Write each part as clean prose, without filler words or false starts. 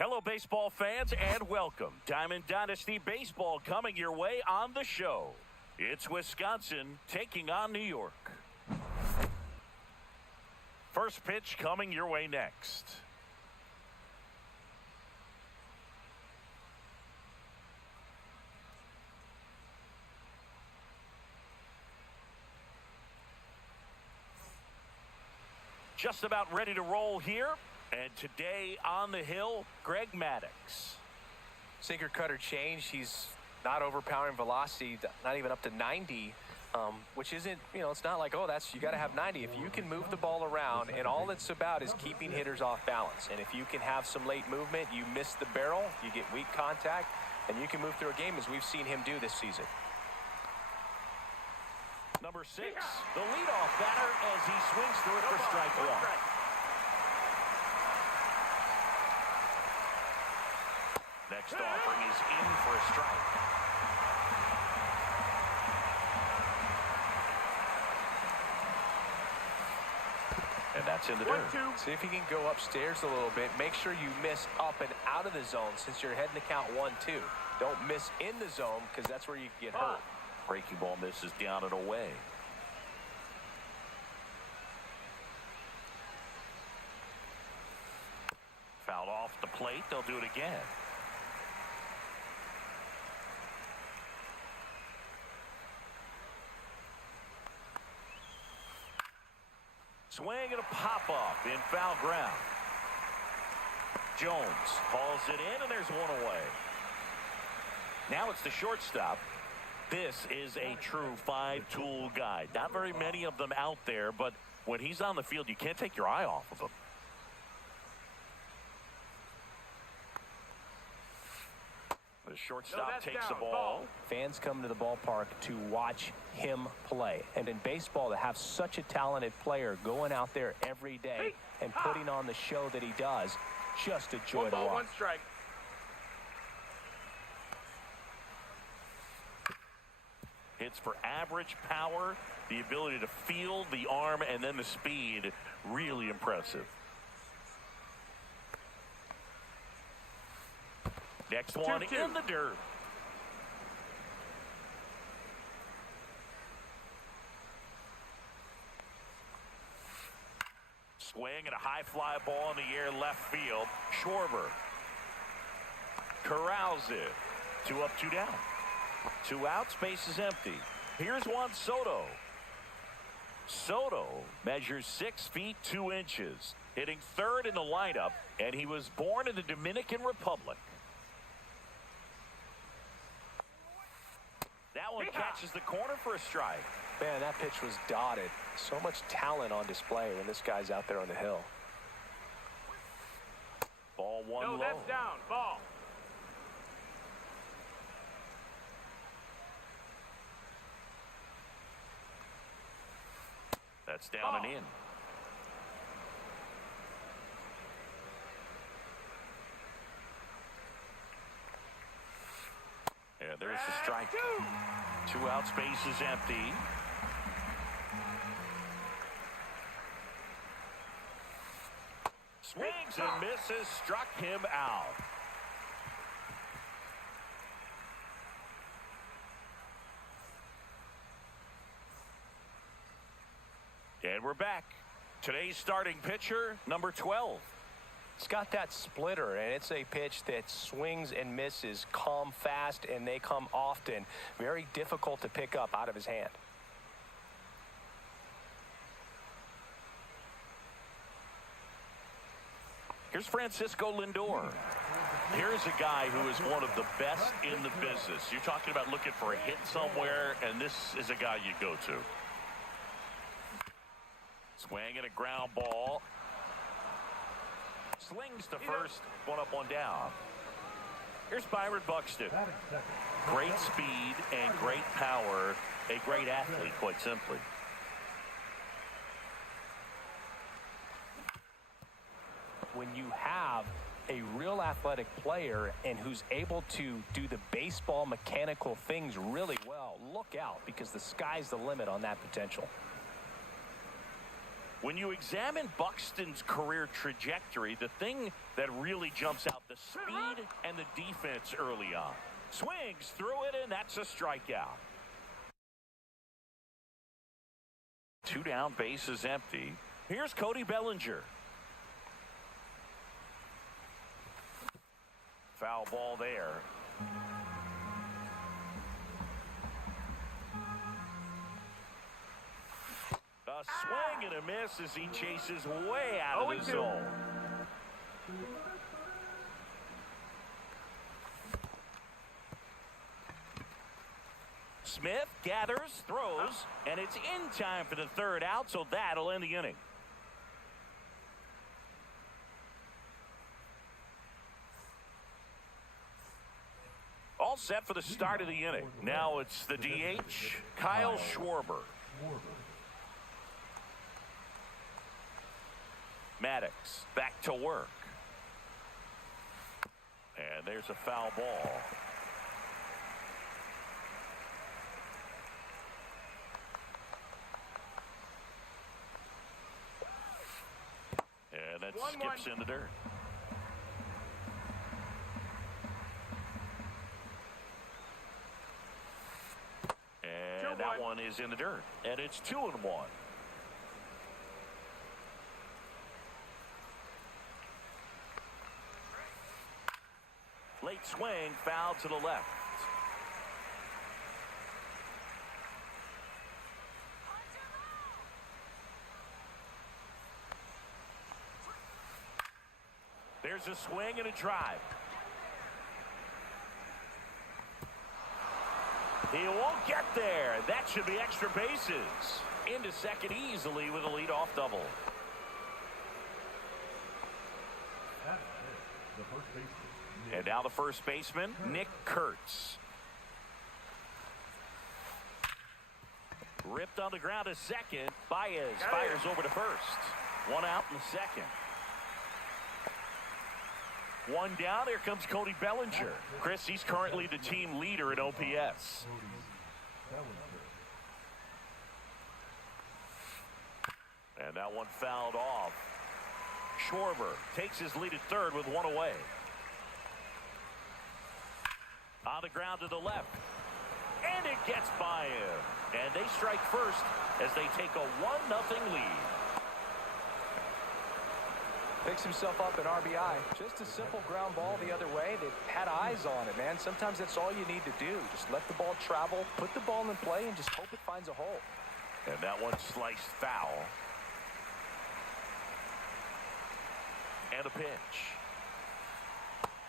Hello, baseball fans, and welcome. Diamond Dynasty Baseball coming your way on the show. It's Wisconsin taking on New York. First pitch coming your way next. Just about ready to roll here. And today on the hill, Greg Maddux. Sinker cutter change. He's not overpowering velocity, not even up to 90, which isn't, it's not like, oh, you got to have 90. If you can move the ball around, and all it's about is keeping hitters off balance. And if you can have some late movement, you miss the barrel, you get weak contact, and you can move through a game as we've seen him do this season. Number 6, the leadoff batter as he swings through it for strike one. Next offering is in for a strike. And That's in the dirt. See if you can go upstairs a little bit. Make sure you miss up and out of the zone since you're heading to count 1-2. Don't miss in the zone because that's where you can get hurt. Breaking ball misses down and away. Fouled off the plate. They'll do it again. Swing and a pop-up in foul ground. Jones hauls it in, and there's one away. Now it's the shortstop. This is a true five-tool guy. Not very many of them out there, but when he's on the field, you can't take your eye off of him. The shortstop takes the ball. Fans come to the ballpark to watch him play. And in baseball, to have such a talented player going out there every day and putting on the show that he does, just a joy to watch. 1 strike. Hits for average power, the ability to field, the arm, and then the speed. Really impressive. Next one in the dirt. Swing and a high fly ball in the air left field. Schwarber corrals it. 2 up, 2 down. 2 outs, base is empty. Here's Juan Soto. Soto measures 6 feet 2 inches, hitting third in the lineup, and he was born in the Dominican Republic. That one catches the corner for a strike. Man, that pitch was dotted. So much talent on display when this guy's out there on the hill. Ball 1 low. No, that's down. Ball. That's down and in. Yeah, there's the strike. 2 outs, base is empty. Swings and misses, struck him out. And we're back. Today's starting pitcher, number 12. It's got that splitter, and it's a pitch that swings and misses, come fast, and they come often. Very difficult to pick up out of his hand. Here's Francisco Lindor. Here's a guy who is one of the best in the business. You're talking about looking for a hit somewhere, and this is a guy you go to. Swing and a ground ball. Slings to first, 1 up, 1 down. Here's Byron Buxton. Great speed and great power. A great athlete, quite simply. When you have a real athletic player and who's able to do the baseball mechanical things really well, look out, because the sky's the limit on that potential. When you examine Buxton's career trajectory, the thing that really jumps out, the speed and the defense early on. Swings through it, and that's a strikeout. 2 down, base is empty. Here's Cody Bellinger. Foul ball there. A swing and a miss as he chases way out of the zone. Smith gathers, throws, and it's in time for the 3rd out, so that'll end the inning. All set for the start of the inning. Now it's the DH, Kyle Schwarber. Maddox back to work. And there's a foul ball. skips in the dirt. And that one is in the dirt. And it's 2-1. Late swing, foul to the left. There's a swing and a drive. He won't get there. That should be extra bases. Into second easily with a leadoff double. And now the first baseman, Nick Kurtz. Ripped on the ground to second. Baez fires over to first. One out in the second. One down. Here comes Cody Bellinger. Chris, he's currently the team leader in OPS. And that one fouled off. Schwarber takes his lead at third with one away. On the ground to the left. And it gets by him. And they strike first as they take a 1-0 lead. Picks himself up an RBI. Just a simple ground ball the other way that had eyes on it, man. Sometimes that's all you need to do. Just let the ball travel, put the ball in play, and just hope it finds a hole. And that one sliced foul. And a pitch.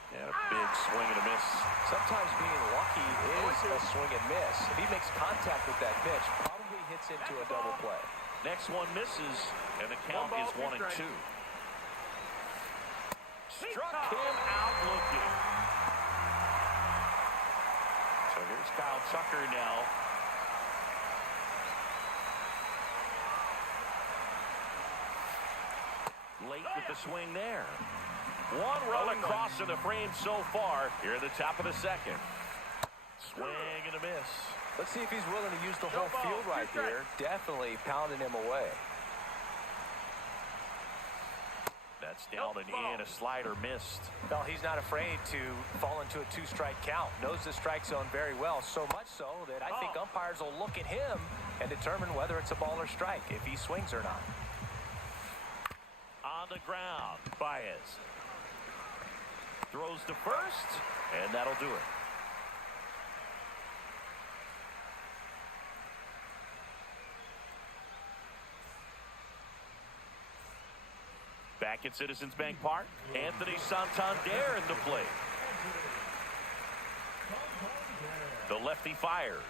And a big swing and a miss. Sometimes being lucky is a swing and miss. If he makes contact with that pitch, probably hits into a double play. Next one misses, and the count is 1-2. Struck him out looking. So here's Kyle Tucker now. Late with the swing there. One run across in the frame so far here at the top of the second. Swing and a miss. Let's see if he's willing to use the whole field right here. Definitely pounding him away. That's down and in. A slider missed. Well, he's not afraid to fall into a 2-strike count. Knows the strike zone very well, so much so that I think umpires will look at him and determine whether it's a ball or strike, if he swings or not. On the ground, Baez throws to first, and that'll do it. Back at Citizens Bank Park, Anthony Santander in the plate. The lefty fires.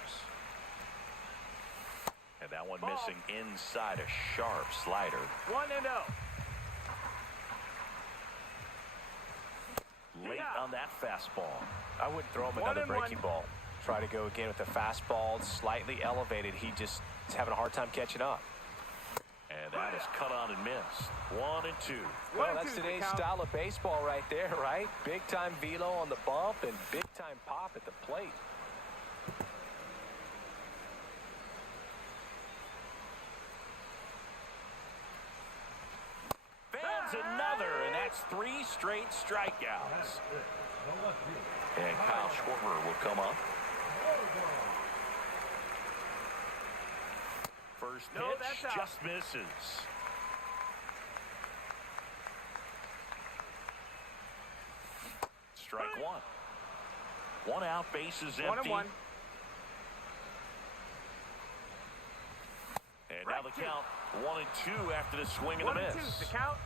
And that one missing inside a sharp slider. 1-0. Late on that fastball. I wouldn't throw him another breaking ball. Try to go again with the fastball, slightly elevated. He just is having a hard time catching up. And that is cut on and missed. 1-2. Well, that's today's style of baseball right there, right? Big-time velo on the bump and big-time pop at the plate. Fans another, and that's 3 straight strikeouts. And Kyle Schwarber will come up. First pitch just misses. Strike one. One out, bases empty. 1-1. And now the count 1-2 after the swing and the miss. 1-2 the count.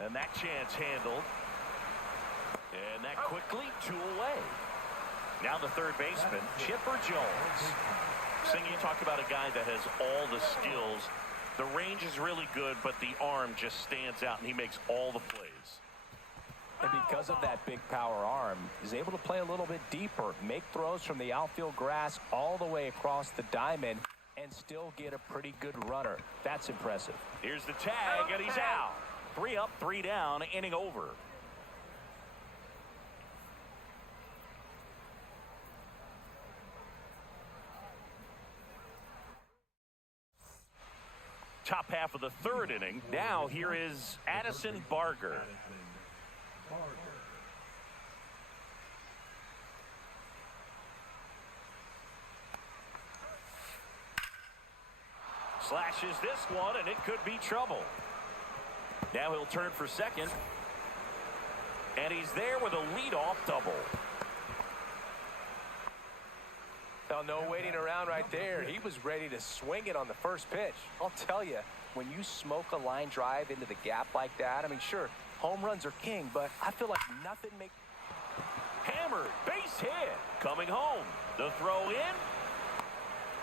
And that chance handled. And that quickly 2 away. Now the third baseman, Chipper Jones. Singh, you talk about a guy that has all the skills. The range is really good, but the arm just stands out, and he makes all the plays. And because of that big power arm, he's able to play a little bit deeper, make throws from the outfield grass all the way across the diamond, and still get a pretty good runner. That's impressive. Here's the tag, and he's out. 3 up, 3 down, inning over. top half of the third inning. Now here is Addison Barger. Slashes this one, and it could be trouble. Now he'll turn for second. And he's there with a leadoff double. Now, no waiting around right there. He was ready to swing it on the first pitch. I'll tell you, when you smoke a line drive into the gap like that, I mean, sure, home runs are king, but I feel like nothing makes... Hammered, base hit, coming home. The throw in,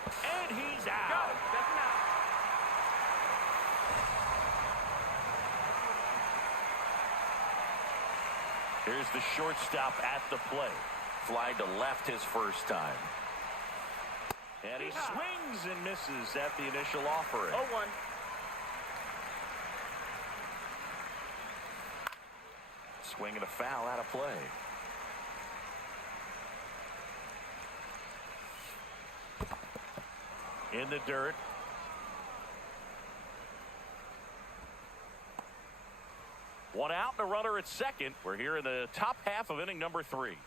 and he's out. Got it. That's an out. Here's the shortstop at the plate. Fly to left his first time. And he swings and misses at the initial offering. 0-1. Swing and a foul out of play. In the dirt. One out and a runner at second. We're here in the top half of inning number 3.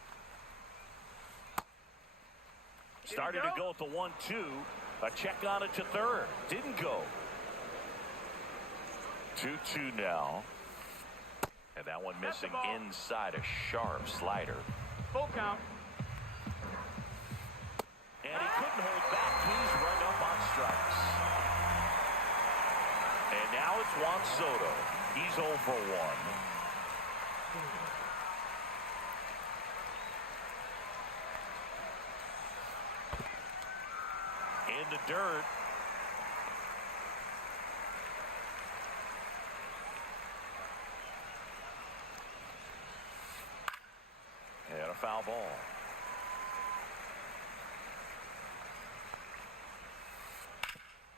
Started to go at the 1-2. A check on it to third. Didn't go. 2-2 now. And that one missing inside a sharp slider. Full count. And he couldn't hold back. He's run up on strikes. And now it's Juan Soto. He's 0 for 1. In the dirt. And a foul ball.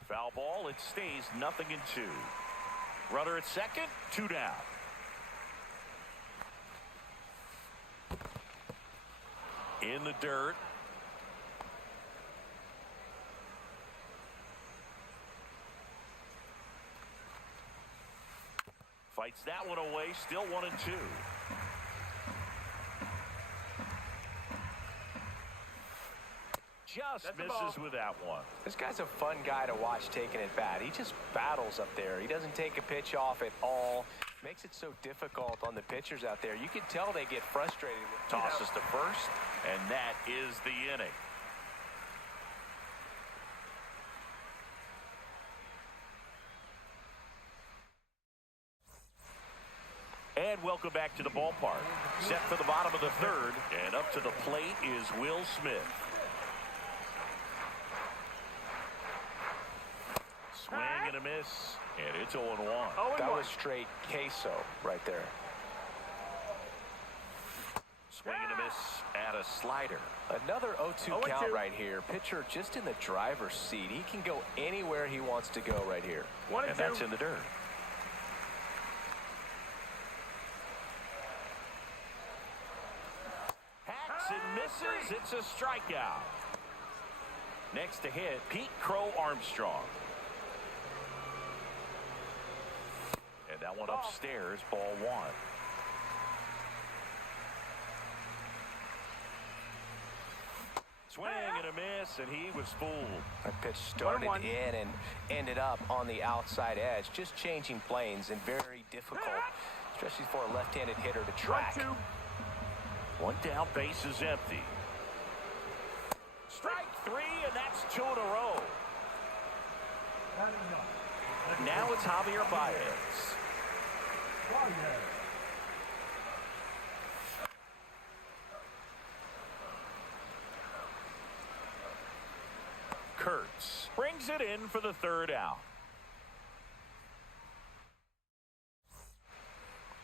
Foul ball. It stays 0-2. Runner at second, 2 down. In the dirt. Fights that one away, still 1-2. Just misses with that one. This guy's a fun guy to watch taking at bat. He just battles up there. He doesn't take a pitch off at all. Makes it so difficult on the pitchers out there. You can tell they get frustrated. Tosses to first, and that is the inning. And welcome back to the ballpark. Set for the bottom of the third, and up to the plate is Will Smith. Swing and a miss, and it's 0-1. That was straight queso right there. Swing and a miss at a slider. Another 0-2 count right here. Pitcher just in the driver's seat. He can go anywhere he wants to go right here. And that's in the dirt. Hacks and misses. It's a strikeout. Next to hit, Pete Crow Armstrong. And that one upstairs, ball 1. Swing and a miss, and he was fooled. That pitch started in and ended up on the outside edge, just changing planes and very difficult, especially for a left-handed hitter to track. 1 down, base is empty. Strike 3, and that's 2 in a row. Now it's Javier Baez. Kurtz brings it in for the 3rd out.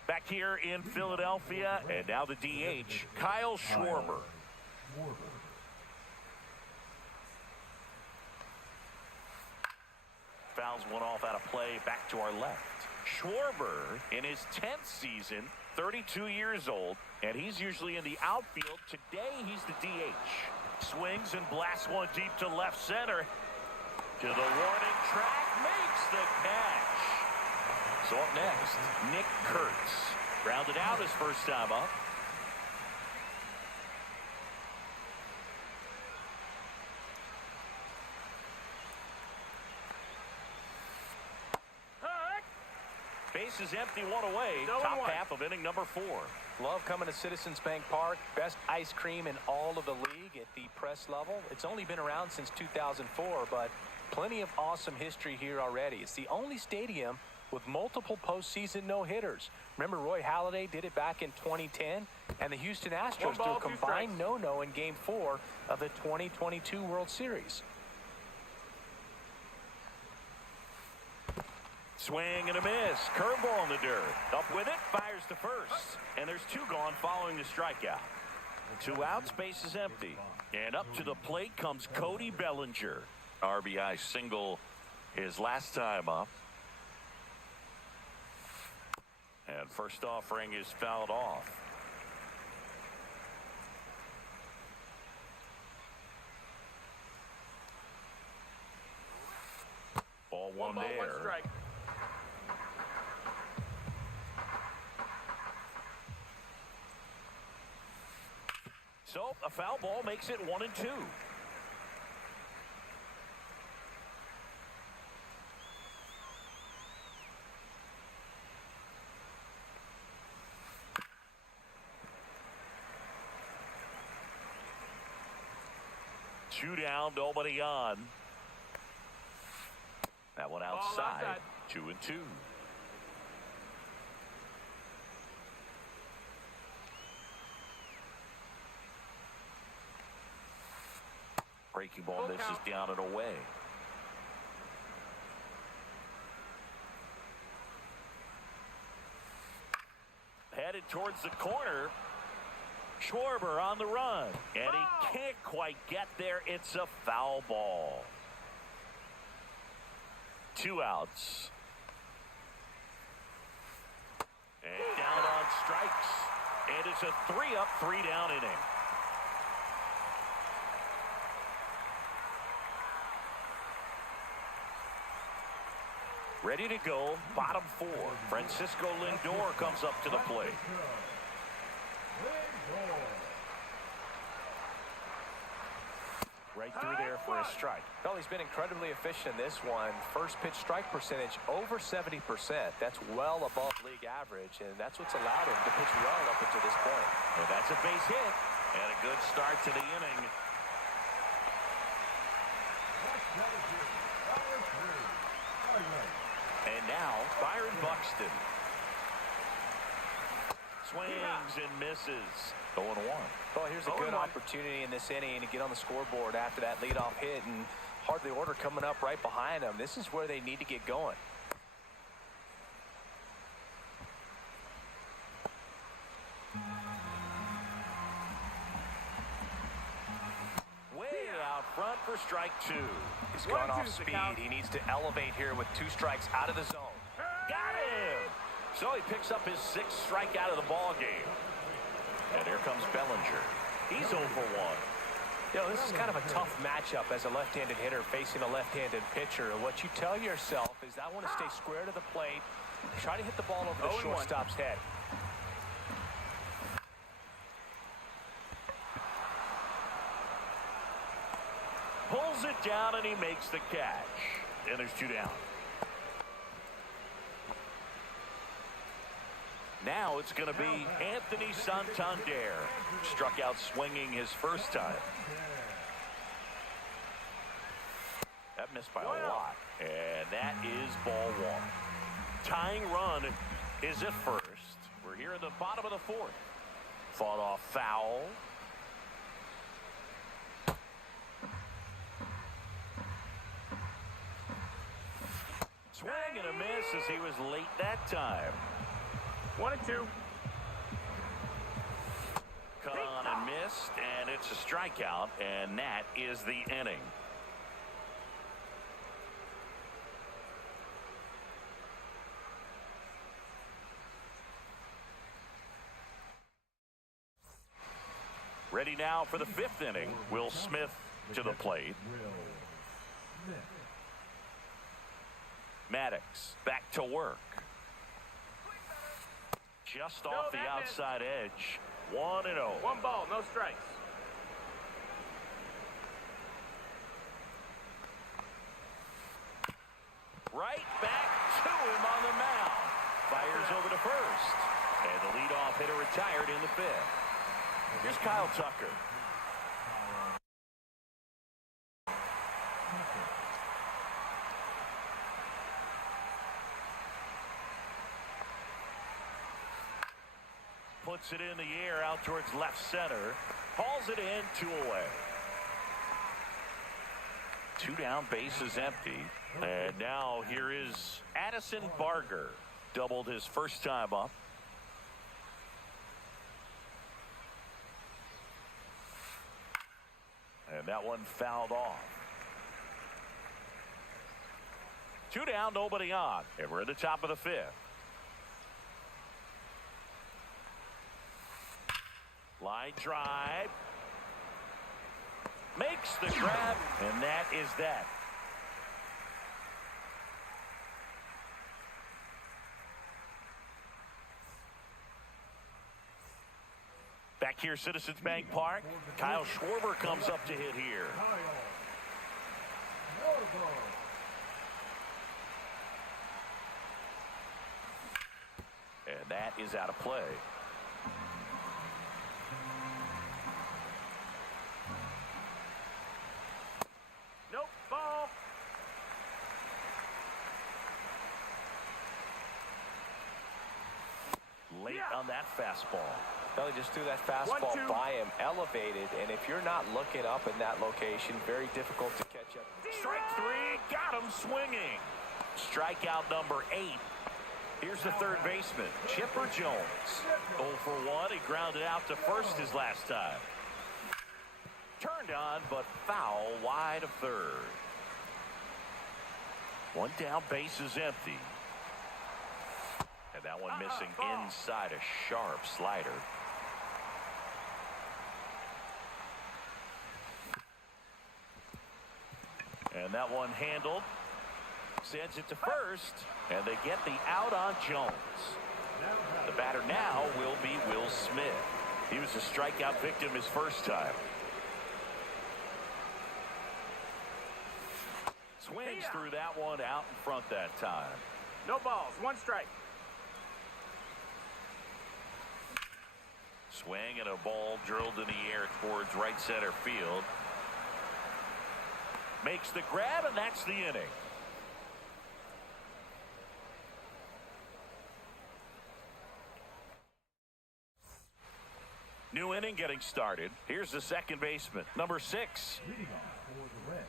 Back here in Philadelphia, and now the DH, Kyle Schwarber. Fouls one off out of play, back to our left. Schwarber, in his 10th season, 32 years old, and he's usually in the outfield. Today, he's the DH. Swings and blasts one deep to left center. To the warning track, makes the catch. So up next, Nick Kurtz. Grounded out his first time up. Base is empty, one away. Top half of inning number 4. Love coming to Citizens Bank Park. Best ice cream in all of the league at the press level. It's only been around since 2004, but plenty of awesome history here already. It's the only stadium with multiple postseason no-hitters. Remember, Roy Halladay did it back in 2010, and the Houston Astros threw a combined no-no in Game 4 of the 2022 World Series. Swing and a miss. Curveball in the dirt. Up with it. Fires to first. And there's 2 gone following the strikeout. 2 outs. Base is empty. And up to the plate comes Cody Bellinger. RBI single his last time up. And first offering is fouled off. Ball one there. 1 strike. So a foul ball makes it 1-2. Two down, nobody on. That one outside. 2-2. Breaking ball misses down and away. Headed towards the corner. Schwarber on the run. And he can't quite get there. It's a foul ball. 2 outs. And down on strikes. And it's a 3-up, 3-down inning. Ready to go, bottom 4. Francisco Lindor comes up to the plate. Right through there for a strike. Well, he's been incredibly efficient in this one. First pitch strike percentage over 70%. That's well above league average, and that's what's allowed him to pitch well up until this point. And that's a base hit and a good start to the inning. And now Byron Buxton swings and misses. 0-1. Well, here's a good opportunity in this inning to get on the scoreboard after that leadoff hit, and hardly order coming up right behind them. This is where they need to get going. Way out front for strike 2. He's gone off speed. He needs to elevate here with 2 strikes out of the zone. Got him! So he picks up his 6th strikeout of the ball game. And here comes Bellinger. He's 0 for 1. You know, this is kind of a tough matchup as a left-handed hitter facing a left-handed pitcher. And what you tell yourself is, I want to stay square to the plate, try to hit the ball over the shortstop's head. Pulls it down and he makes the catch. And there's 2 down. Now it's going to be Anthony Santander. Struck out swinging his first time. That missed by a lot. And that is ball 1. Tying run is at first. We're here in the bottom of the 4th. Fought off foul. Swing and a miss as he was late that time. 1-2. Cut on and missed, and it's a strikeout, and that is the inning. Ready now for the 5th inning. Will Smith to the plate. Maddox back to work. Just off the outside edge. 1-0. 1 ball, no strikes. Right back to him on the mound. Fires over to first. And the leadoff hitter retired in the 5th. Here's Kyle Tucker. Puts it in the air out towards left center. Hauls it in, 2 away. 2 down, bases empty. And now here is Addison Barger. Doubled his first time up. And that one fouled off. 2 down, nobody on. And we're at the top of the 5th. Line drive. Makes the grab, and that is that. Back here, Citizens Bank Park. Kyle Schwarber comes up to hit here. And that is out of play. Nope, ball. Late on that fastball. Belly just threw that fastball 1-2. by him, elevated, and if you're not looking up in that location, very difficult to catch up. Strike 3, got him swinging. Strikeout number 8. Here's the third baseman, Chipper Jones. 0 for 1, he grounded out to first his last time. Turned on, but foul wide of third. 1 down, bases empty. And that one missing inside a sharp slider. And that one handled. Sends it to first. And they get the out on Jones. The batter now will be Will Smith. He was a strikeout victim his first time. Swings through that one out in front that time. No balls, 1 strike. Swing and a ball drilled in the air towards right center field. Makes the grab, and that's the inning. New inning getting started. Here's the second baseman, number 6. Leading off for the Reds,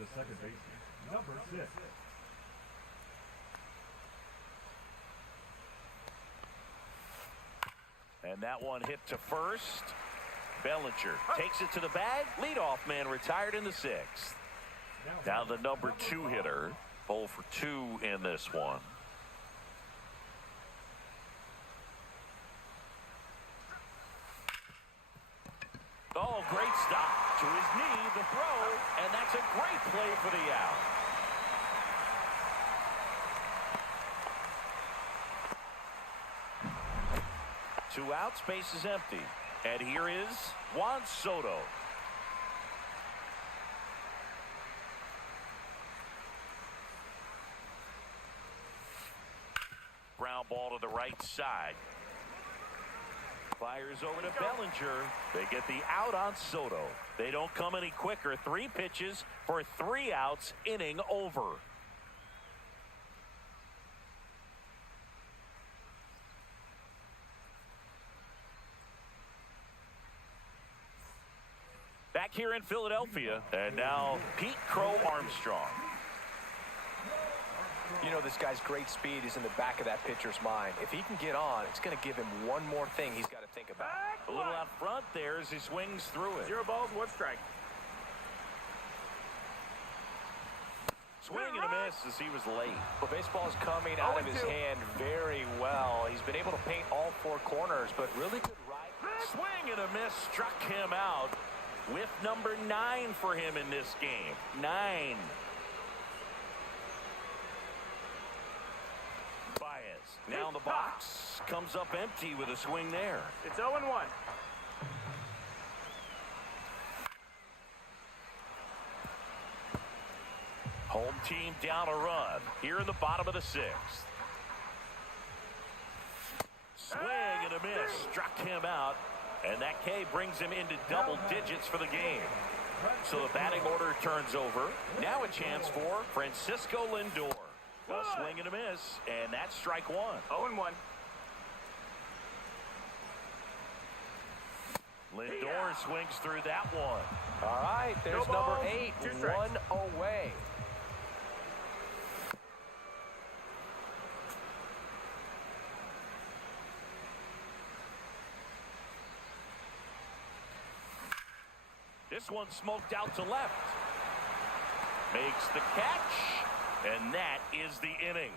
the second baseman, number 6. And that one hit to first. Bellinger takes it to the bag. Leadoff man retired in the 6th. Now the number 2 hitter. 0 for 2 in this one. Oh, great stop. To his knee, the throw, and that's a great play for the out. Two outs, base is empty. And here is Juan Soto. Ground ball to the right side. Fires over to Bellinger. They get the out on Soto. They don't come any quicker. 3 pitches for 3 outs. Inning over. Back here in Philadelphia, and now Pete Crow Armstrong. You know, this guy's great speed is in the back of that pitcher's mind. If he can get on, it's going to give him one more thing he's got to think about. A little out front there as he swings through it. 0 balls, 1 strike. Swing and a miss as he was late. Well, baseball is coming out of his hand very well. He's been able to paint all 4 corners, but really good right. Swing and a miss struck him out with number 9 for him in this game. 9. Now in the box, comes up empty with a swing there. It's 0-1. Home team down a run here in the bottom of the sixth. Swing and a miss, struck him out, and that K brings him into double digits for the game. So the batting order turns over. Now a chance for Francisco Lindor. A swing and a miss, and that's strike one. 0-1. Lindor swings through that one. All right, there's No number balls, 8, 2 strikes. one away. This one smoked out to left. Makes the catch, and that is the inning.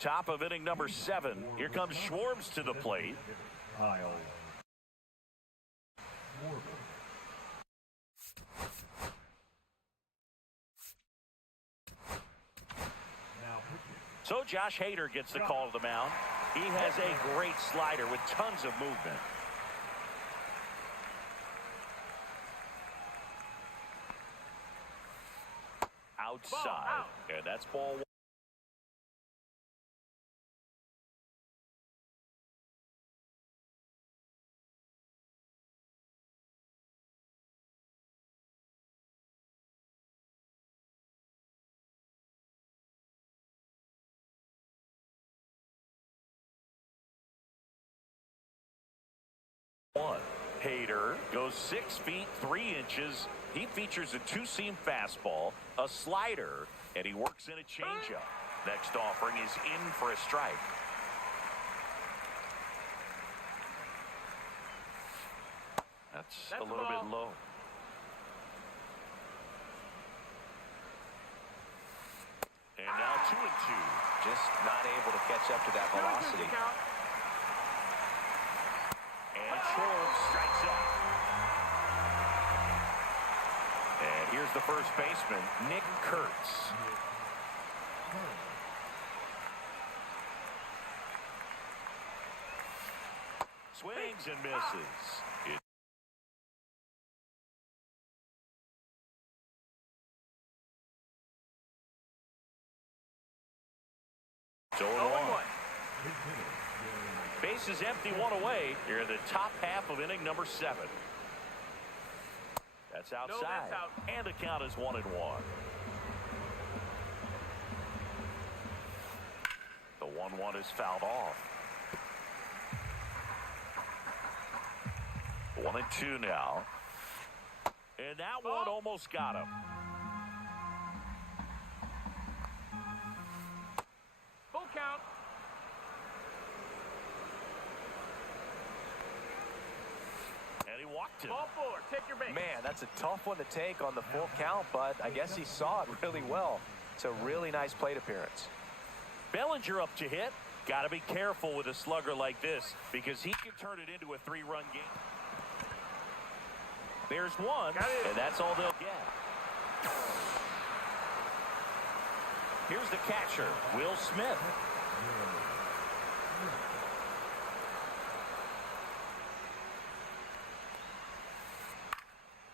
Top of inning number 7. Here comes Schwartz to the plate. Kyle. So Josh Hader gets the call to the mound. He has a great slider with tons of movement. Outside, and that's ball 1. Hader goes 6 feet 3 inches. He features a 2-seam fastball, a slider, and he works in a changeup. Next offering is in for a strike. That's a little bit low. And now 2-2. Just not able to catch up to that velocity. And Schwartz strikes out. And here's the first baseman, Nick Kurtz. Swings and misses. It's 0-1. Base is empty, one away. Here in the top half of inning number 7. That's outside. No, that's out. And the count is 1-1. The 1-1 is fouled off. 1-2 now. And that one almost got him. Full count. And he walked him. Ball 4. Take your base. Man, that's a tough one to take on the full count, but I guess he saw it really well. It's a really nice plate appearance. Bellinger up to hit. Got to be careful with a slugger like this because he can turn it into a 3-run game. There's one, and that's all they'll get. Here's the catcher, Will Smith.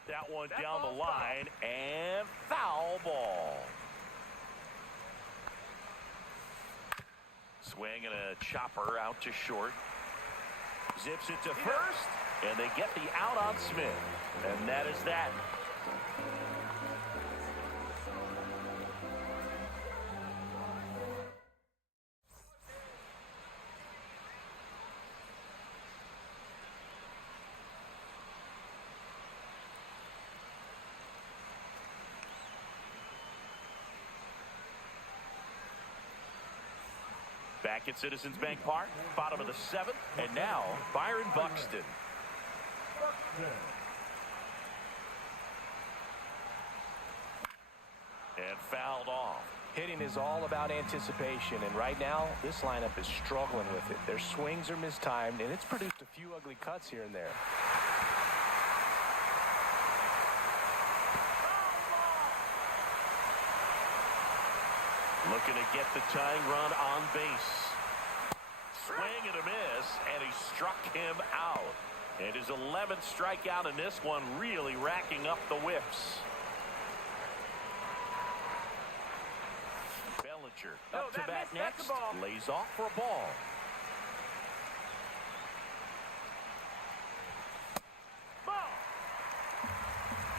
That one down the line, and foul ball. Swing and a chopper out to short. Zips it to first, and they get the out on Smith. And that is that. Back at Citizens Bank Park, bottom of the 7th, and now Byron Buxton. And fouled off. Hitting is all about anticipation, and right now, this lineup is struggling with it. Their swings are mistimed, and it's produced a few ugly cuts here and there. Looking to get the tying run on base. Swing and a miss, and he struck him out. And his 11th strikeout in this one, really racking up the whiffs. Bellinger up to bat next, lays off for a ball.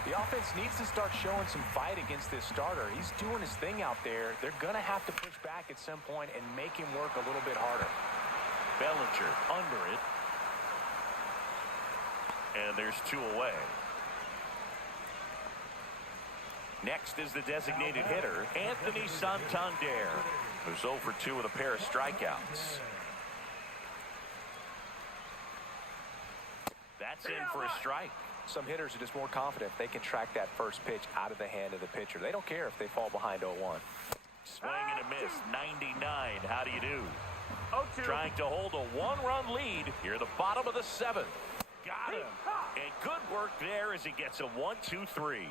The offense needs to start showing some fight against this starter. He's doing his thing out there. They're going to have to push back at some point and make him work a little bit harder. Bellinger under it. And there's 2 away. Next is the designated hitter, Anthony Santander, who's 0 for 2 with a pair of strikeouts. That's in for a strike. Some hitters are just more confident if they can track that first pitch out of the hand of the pitcher. They don't care if they fall behind 0-1. Swing and a miss, 99. How do you do? 0-2. Trying to hold a 1-run lead here at the bottom of the 7th. Got him. And good work there as he gets a 1-2-3.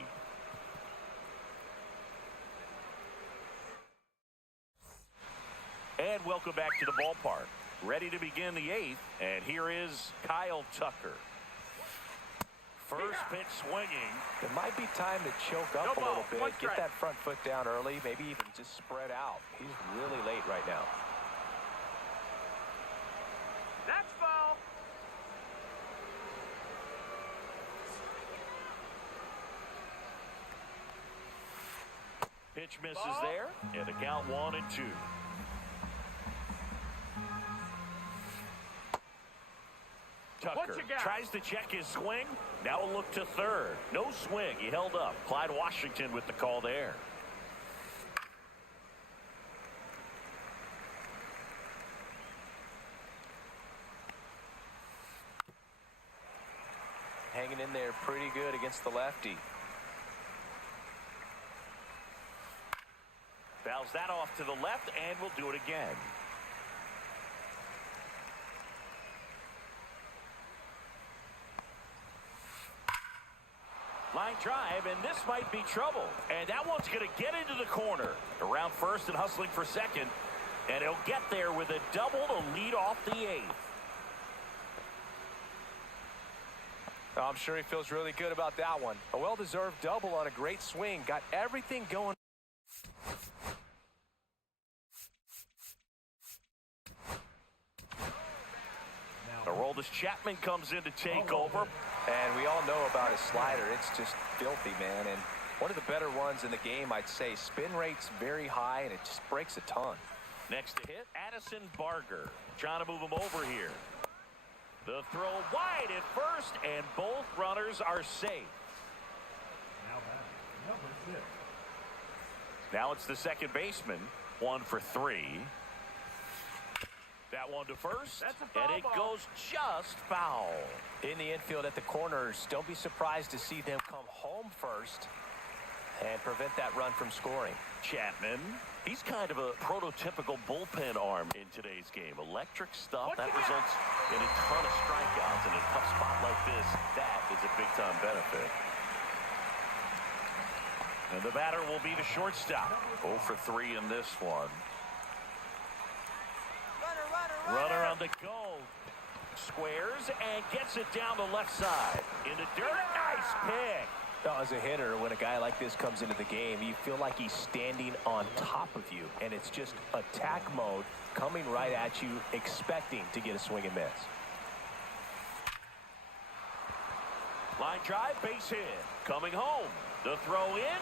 And welcome back to the ballpark. Ready to begin the 8th, and here is Kyle Tucker. First pitch swinging. It might be time to choke up a little bit, get that front foot down early, maybe even just spread out. He's really late right now. That's foul. Pitch misses there, and the count 1-2. Tucker tries to check his swing. Now a look to third. No swing. He held up. Clyde Washington with the call there. Hanging in there pretty good against the lefty. Fouls that off to the left, and we'll do it again. Line drive, and this might be trouble. And that one's going to get into the corner. Around first and hustling for second. And he'll get there with a double to lead off the 8th. I'm sure he feels really good about that one. A well-deserved double on a great swing. Got everything going. Aroldis Chapman comes in to take over. And we all know about his slider. It's just filthy, man. And one of the better ones in the game, I'd say. Spin rate's very high, and it just breaks a ton. Next to hit, Addison Barger. Trying to move him over here. The throw wide at first, and both runners are safe. Now batting, number 6. Now it's the second baseman. 1 for 3. That one to first, That's a foul and it ball. goes just foul. In the infield at the corners, don't be surprised to see them come home first and prevent that run from scoring. Chapman, he's kind of a prototypical bullpen arm in today's game. Electric stuff that results in a ton of strikeouts. In a tough spot like this, that is a big-time benefit. And the batter will be the shortstop. 0 for 3 in this one. Runner on the go. Squares and gets it down the left side. In the dirt, nice pick. Now, as a hitter, when a guy like this comes into the game, you feel like he's standing on top of you. And it's just attack mode coming right at you, expecting to get a swing and miss. Line drive, base hit. Coming home. The throw in.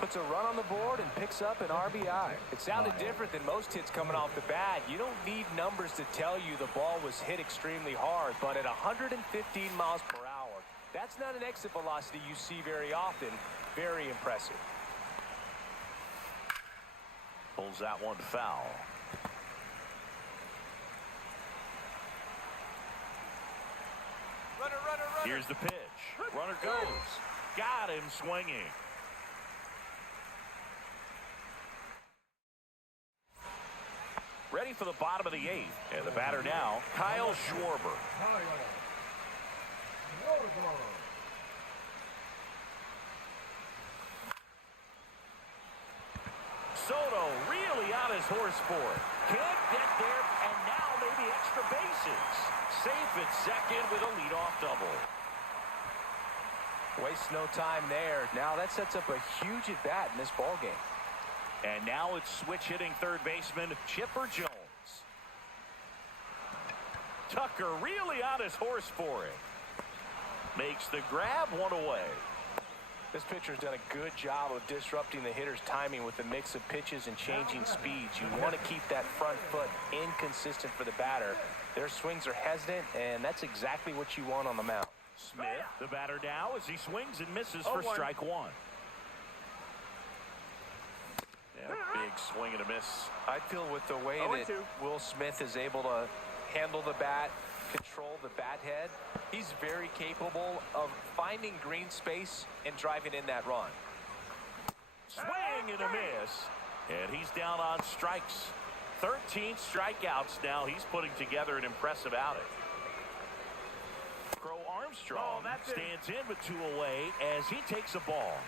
Puts a run on the board and picks up an RBI. It sounded different than most hits coming off the bat. You don't need numbers to tell you the ball was hit extremely hard, but at 115 miles per hour, that's not an exit velocity you see very often. Very impressive. Pulls that one foul. Runner. Here's the pitch. Runner goes. Got him swinging. Ready for the bottom of the 8th. And the batter now, Kyle Schwarber. Soto really on his horse for it. Can't get there, and now maybe extra bases. Safe at second with a leadoff double. Waste no time there. Now that sets up a huge at-bat in this ballgame. And now it's switch hitting third baseman Chipper Jones. Tucker really on his horse for it. Makes the grab, one away. This pitcher's done a good job of disrupting the hitter's timing with the mix of pitches and changing speeds. You want to keep that front foot inconsistent for the batter. Their swings are hesitant, and that's exactly what you want on the mound. Smith, the batter now, as he swings and misses for strike one. Yeah, big swing and a miss. I feel with the way that Will Smith is able to handle the bat, control the bat head, he's very capable of finding green space and driving in that run. Swing and a miss. And he's down on strikes. 13 strikeouts now. He's putting together an impressive outing. Crow Armstrong stands in with two away as he takes a ball.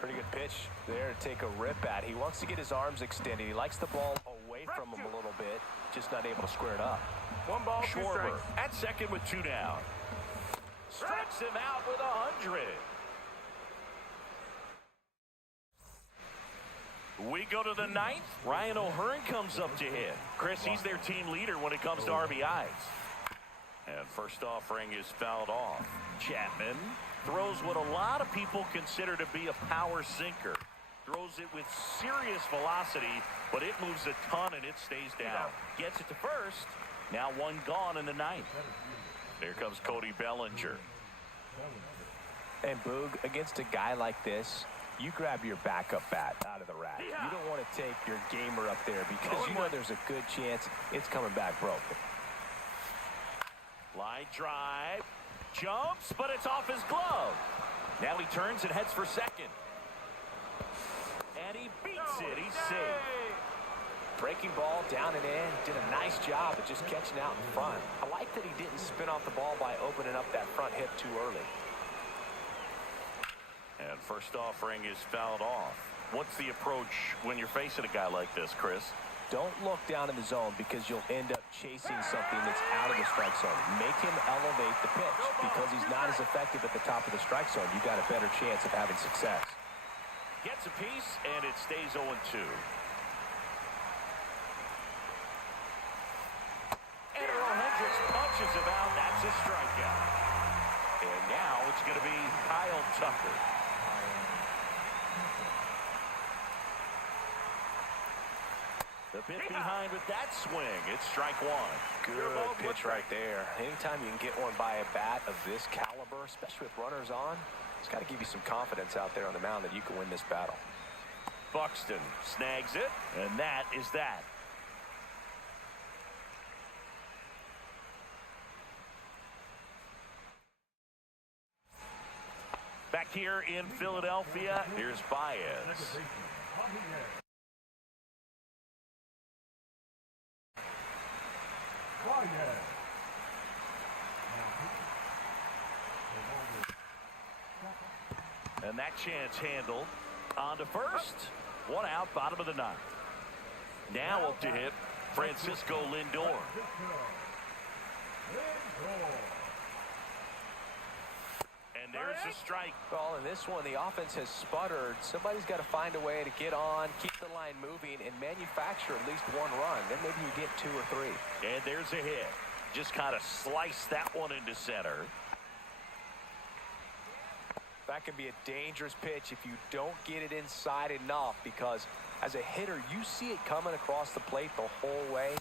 Pretty good pitch there to take a rip at. He wants to get his arms extended. He likes the ball away from him a little bit, just not able to square it up. One ball, two Schwarber strikes. at second with two down. Strikes him out with 100. We go to the ninth. Ryan O'Hearn comes up to hit. Chris, he's their team leader when it comes to RBIs. And first offering is fouled off. Chapman throws what a lot of people consider to be a power sinker. Throws it with serious velocity, but it moves a ton and it stays down. Gets it to first. Now one gone in the ninth. Here comes Cody Bellinger. And Boog, against a guy like this, you grab your backup bat out of the rack. You don't want to take your gamer up there because you know there's a good chance it's coming back broken. Line drive. Jumps, but it's off his glove. Now he turns and heads for second. And he beats it. He's safe. Breaking ball down and in. Did a nice job of just catching out in front. I like that he didn't spin off the ball by opening up that front hip too early. And first offering is fouled off. What's the approach when you're facing a guy like this, Chris? Don't look down in the zone because you'll end up chasing something that's out of the strike zone. Make him elevate the pitch because he's not as effective at the top of the strike zone. You got a better chance of having success. Gets a piece, and it stays 0-2. And Earl Hendricks punches him out. That's a strikeout. And now it's going to be Kyle Tucker. The bit behind with that swing. It's strike one. Good pitch right there. Anytime you can get one by a bat of this caliber, especially with runners on, it's got to give you some confidence out there on the mound that you can win this battle. Buxton snags it, and that is that. Back here in Philadelphia, here's Baez. And that chance handled. On to first. One out, bottom of the ninth. Now up to hit Francisco Lindor. And there's a strike. Well, in this one, the offense has sputtered. Somebody's got to find a way to get on, keep the line moving, and manufacture at least one run. Then maybe you get two or three. And there's a hit. Just kind of slice that one into center. That can be a dangerous pitch if you don't get it inside enough because as a hitter, you see it coming across the plate the whole way.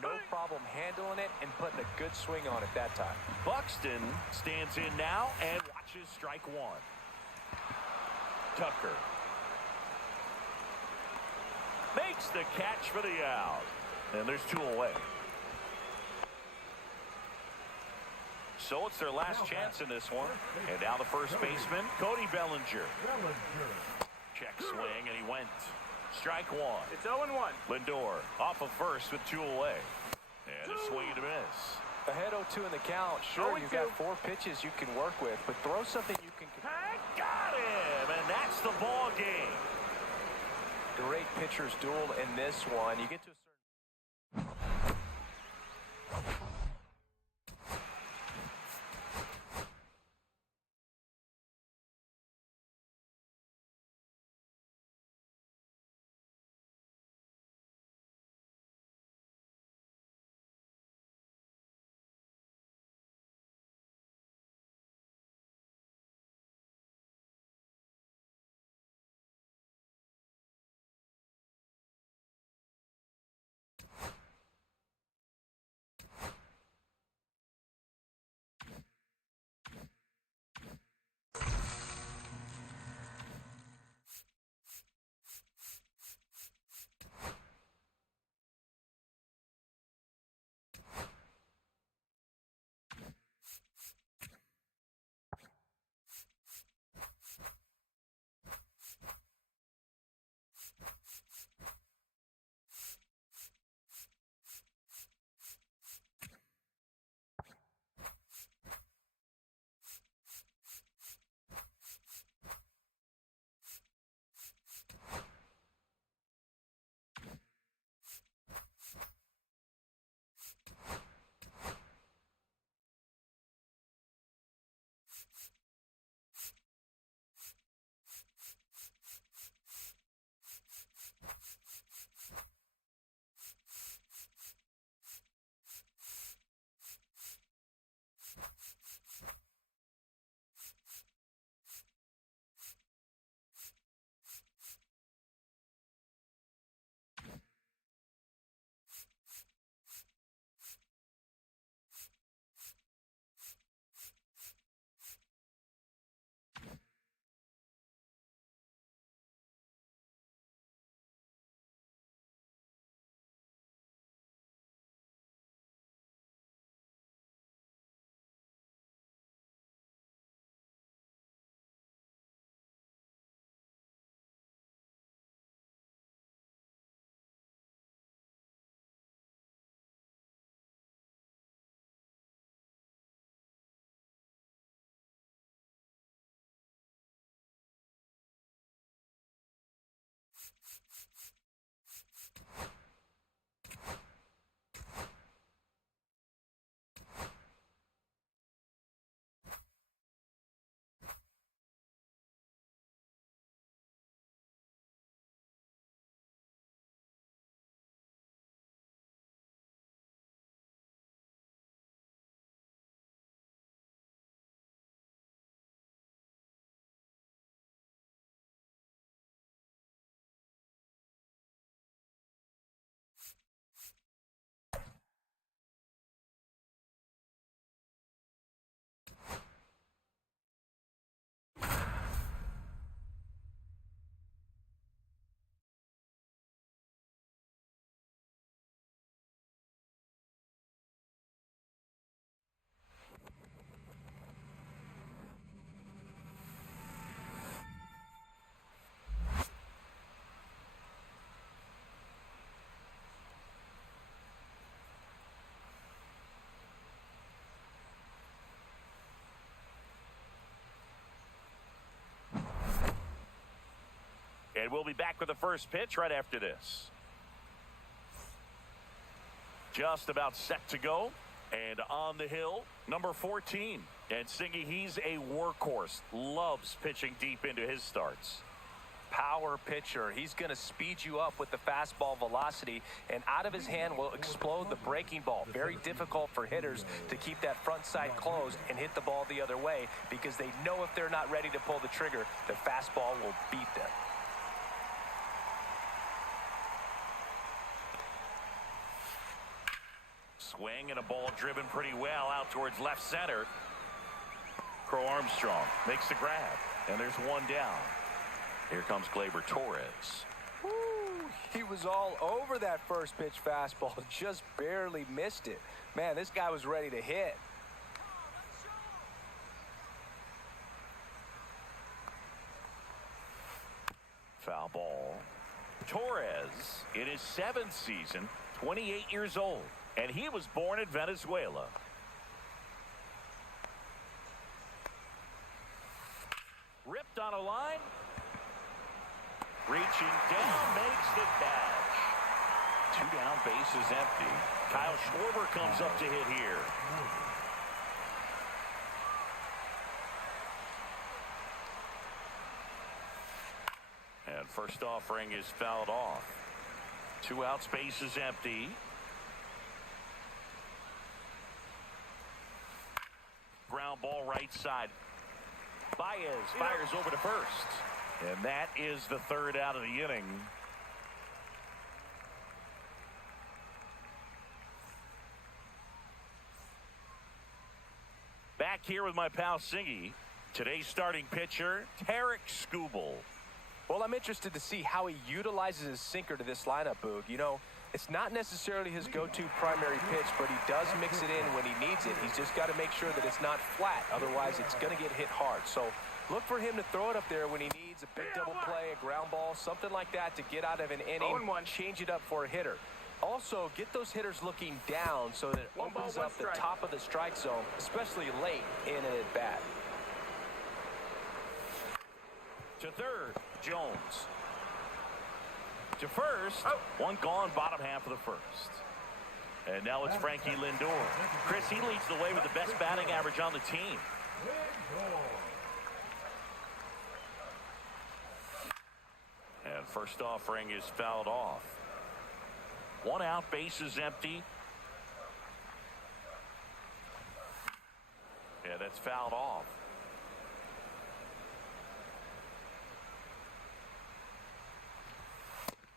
No problem handling it and putting a good swing on it that time. Buxton stands in now and watches strike one. Tucker makes the catch for the out. And there's two away. So it's their last chance in this one. And now the first baseman, Cody Bellinger. Check swing, and he went. Strike one. It's 0-1. Lindor off of first with two away. And a swing and a miss. Ahead 0-2 in the count. Sure, you've got 4 pitches you can work with, but throw something you can. Got him! And pitcher's duel in this one. You get to a certain... And we'll be back with the first pitch right after this. Just about set to go. And on the hill, number 14. And Singy, he's a workhorse. Loves pitching deep into his starts. Power pitcher. He's going to speed you up with the fastball velocity, and out of his hand will explode the breaking ball. Very difficult for hitters to keep that front side closed and hit the ball the other way, because they know if they're not ready to pull the trigger, the fastball will beat them. Swing and a ball driven pretty well out towards left center. Crow Armstrong makes the grab, and there's one down. Here comes Gleyber Torres. Woo, he was all over that first pitch fastball, just barely missed it. Man, this guy was ready to hit. Foul ball. Torres in his 7th season, 28 years old, and he was born in Venezuela. Ripped on a line. Reaching down, makes the catch. 2 down, bases empty. Kyle Schwarber comes up to hit here. And first offering is fouled off. 2 outs, bases empty. Ground ball right side. Baez fires over to first. And that is the 3rd out of the inning. Back here with my pal Singy. Today's starting pitcher, Tarek Skubal. Well, I'm interested to see how he utilizes his sinker to this lineup, Boog. You know, it's not necessarily his go-to primary pitch, but he does mix it in when he needs it. He's just got to make sure that it's not flat. Otherwise, it's going to get hit hard. So look for him to throw it up there when he needs a big double play, a ground ball, something like that to get out of an inning, change it up for a hitter. Also, get those hitters looking down so that it opens up the top of the strike zone, especially late in an at-bat. To third, Jones. To first, one gone, bottom half of the first. And now it's Frankie Lindor. Chris, he leads the way with the best batting average on the team. And first offering is fouled off. 1 out, bases empty. Yeah, that's fouled off.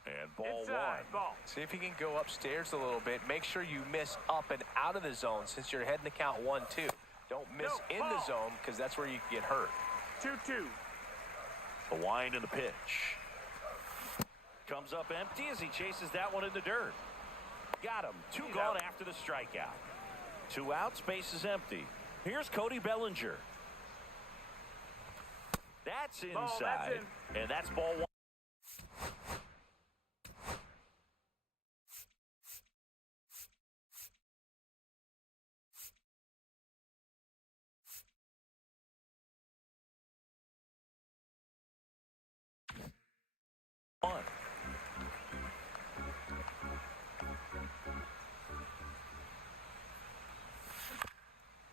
And ball Inside, 1. ball. See if he can go upstairs a little bit. Make sure you miss up and out of the zone since you're heading to count 1-2. Don't miss in the zone because that's where you can get hurt. 2-2. The wind and the pitch. Comes up empty as he chases that one in the dirt. Got him. 2 gone after the strikeout. 2 outs, bases empty. Here's Cody Bellinger. That's inside. Ball, that's in. And that's ball 1.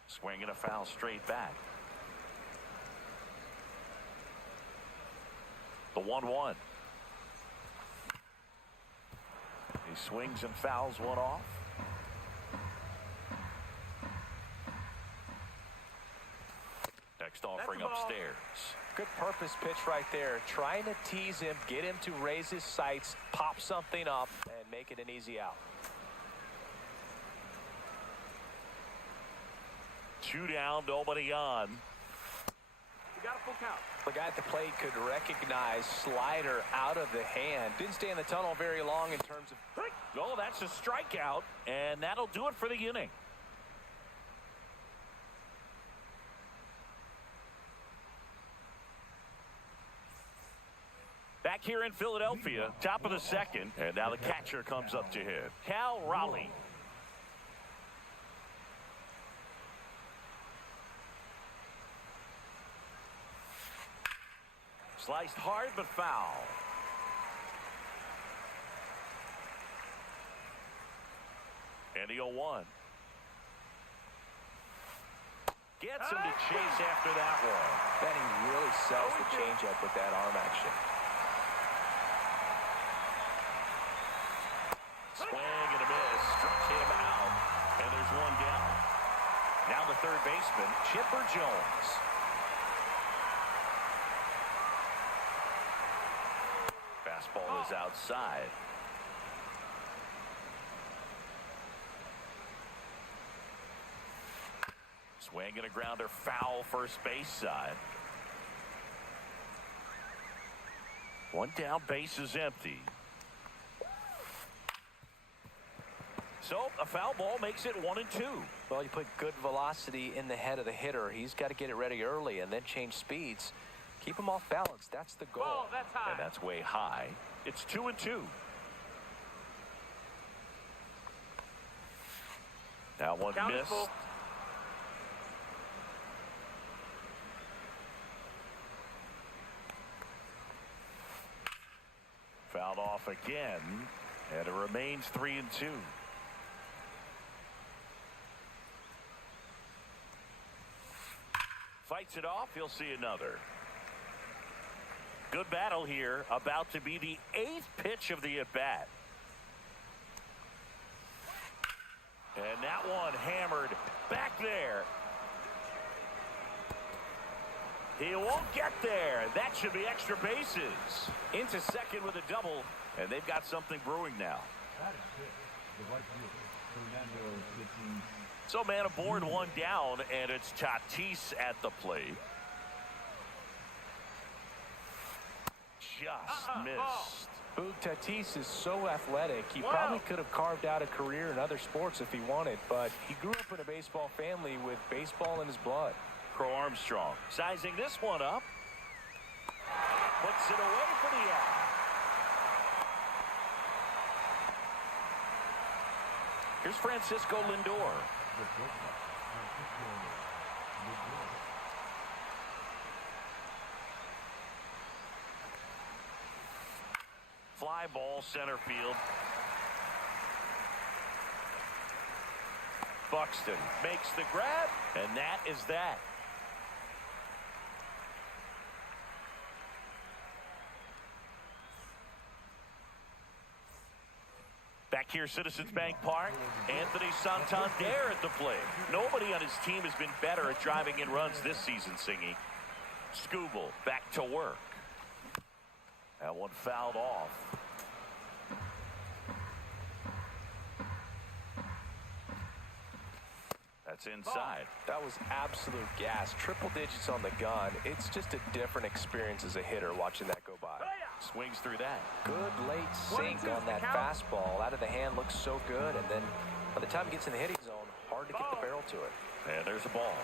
Swinging a foul straight back. The 1-1. He swings and fouls one off. Next offering upstairs. Good purpose pitch right there. Trying to tease him, get him to raise his sights, pop something up, and make it an easy out. 2 down, nobody on. You got a full count. The guy at the plate could recognize slider out of the hand. Didn't stay in the tunnel very long in terms of... Oh, that's a strikeout, and that'll do it for the inning. Back here in Philadelphia, top of the 2nd, and now the catcher comes up to hit. Cal Raleigh. Sliced hard but foul. And the 0-1. Gets him to chase after that one. Benny really sells the changeup with that arm action. Swing and a miss. Struck him out. And there's 1 down. Now the third baseman, Chipper Jones. Fastball is outside. Swing and a grounder, foul first base side. 1 down, base is empty. So a foul ball makes it 1-2. Well, you put good velocity in the head of the hitter. He's got to get it ready early and then change speeds. Keep him off balance. That's the goal. Ball, that's high. And that's way high. It's 2-2. Now one Count is missed. full. off again, and it remains 3-2. Fights it off. He'll see another. Good battle here. About to be the 8th pitch of the at-bat. And that one hammered back there. He won't get there. That should be extra bases. Into second with a double, and they've got something brewing now. That is it. The right fielder, Fernando Tatis. So man aboard, one down, and it's Tatis at the plate. Just missed. Boog, Tatis is so athletic. He probably could have carved out a career in other sports if he wanted, but he grew up in a baseball family with baseball in his blood. Crow Armstrong sizing this one up. Puts it away for the out. Here's Francisco Lindor. Fly ball center field. Buxton makes the grab, and that is that. Back here, Citizens Bank Park, Anthony Santander at the plate. Nobody on his team has been better at driving in runs this season, Singy. Skubal back to work. That one fouled off. That's inside. That was absolute gas. Triple digits on the gun. It's just a different experience as a hitter watching that go by. Swings through that. Good late sink on that fastball. Out of the hand looks so good, and then by the time it gets in the hitting zone, hard to get the barrel to it. And there's a ball.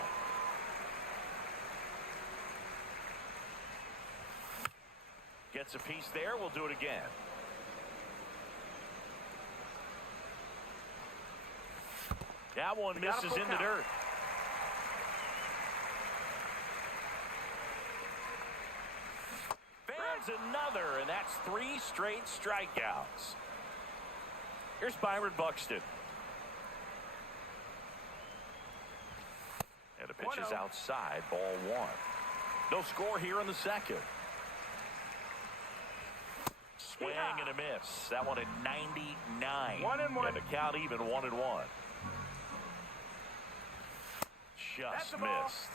Gets a piece there. We'll do it again. That one misses in the dirt. Fans another, and that's 3 straight strikeouts. Here's Byron Buxton. And the pitch is outside, ball 1. No score here in the second. Swing and a miss. That one at 99. 1-1. And the count even 1-1. Just missed.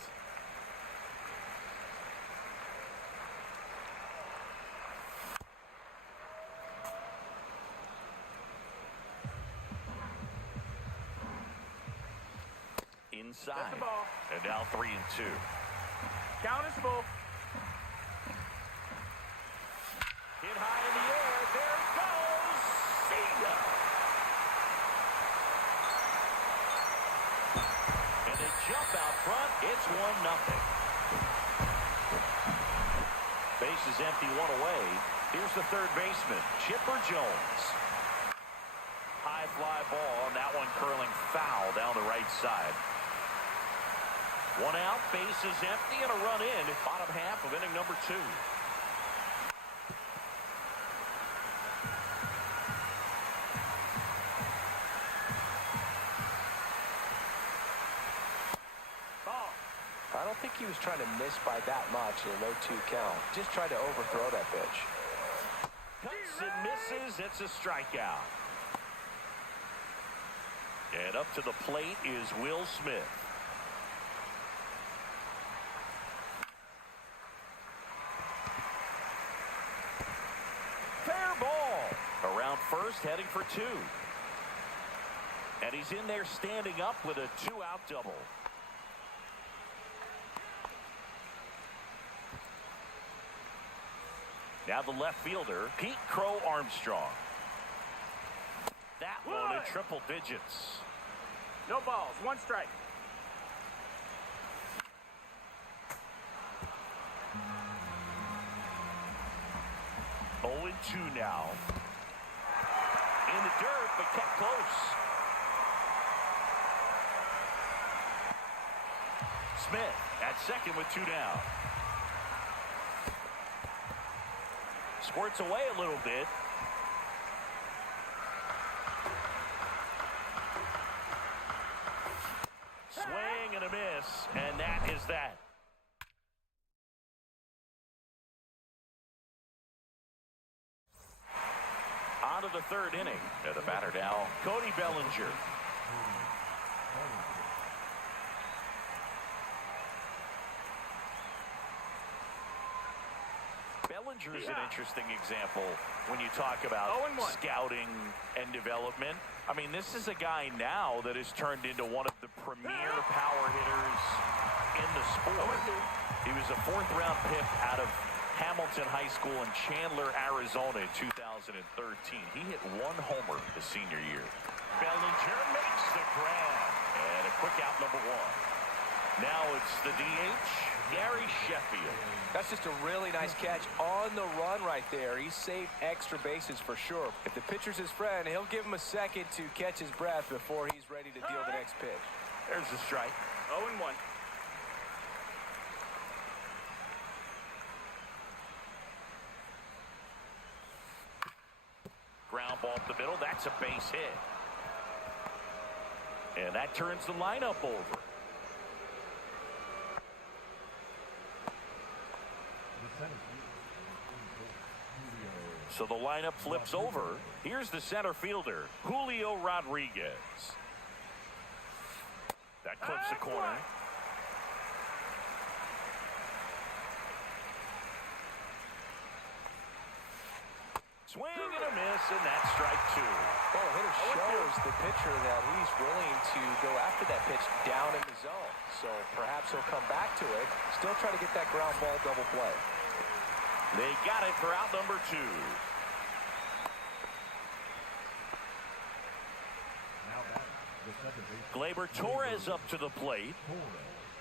Inside. And now 3-2. Count is full. Hit high in the air. There it goes. See ya. And they jump out front. It's 1-0. Base is empty, 1 away. Here's the third baseman, Chipper Jones. High fly ball, and that one curling foul down the right side. 1 out, base is empty, and a run in. Bottom half of inning number 2. I don't think he was trying to miss by that much in a 0-2 count. Just tried to overthrow that pitch. Cuts and misses. It's a strikeout. And up to the plate is Will Smith. Fair ball. Around first, heading for 2. And he's in there standing up with a 2-out double. Now the left fielder, Pete Crow Armstrong. That one at triple digits. No balls, 1 strike. Oh, 0-2 now. In the dirt, but kept close. Smith at second with 2 down. Squirts away a little bit. and a miss, and that is that. On to the third inning. And the batter now, Cody Bellinger. Bellinger is an interesting example when you talk about scouting and development. I mean, this is a guy now that has turned into one of the premier power hitters in the sport. He was a fourth-round pick out of Hamilton High School in Chandler, Arizona in 2013. He hit one homer his senior year. Bellinger makes the grab. And a quick out, number one. Now it's the DH, Gary Sheffield. That's just a really nice catch on the run right there. He saved extra bases for sure. If the pitcher's his friend, he'll give him a second to catch his breath before he's ready to deal the next pitch. There's the strike. 0-1. Ground ball up the middle. That's a base hit. And that turns the lineup over. So the lineup flips over. Here's the center fielder, Julio Rodriguez. That clips the corner. Swing and a miss, and that's strike two. Well, the hitter shows the pitcher that he's willing to go after that pitch down in the zone. So perhaps he'll come back to it, still try to get that ground ball double play. They got it for out number two. Gleyber Torres up to the plate.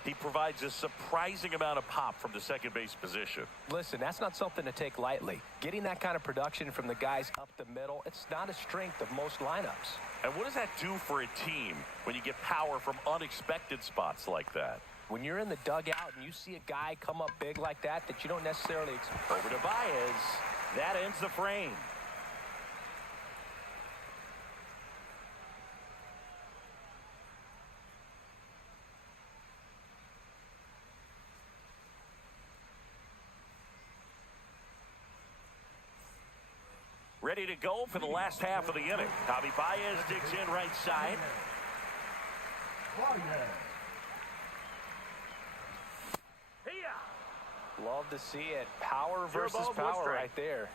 He provides a surprising amount of pop from the second base position. Listen, that's not something to take lightly. Getting that kind of production from the guys up the middle, it's not a strength of most lineups. And what does that do for a team when you get power from unexpected spots like that? When you're in the dugout and you see a guy come up big like that you don't necessarily expect. Over to Baez. That ends the frame. Ready to go for the last half of the inning. Javi Baez digs in right side. Love to see it. Power versus power right there.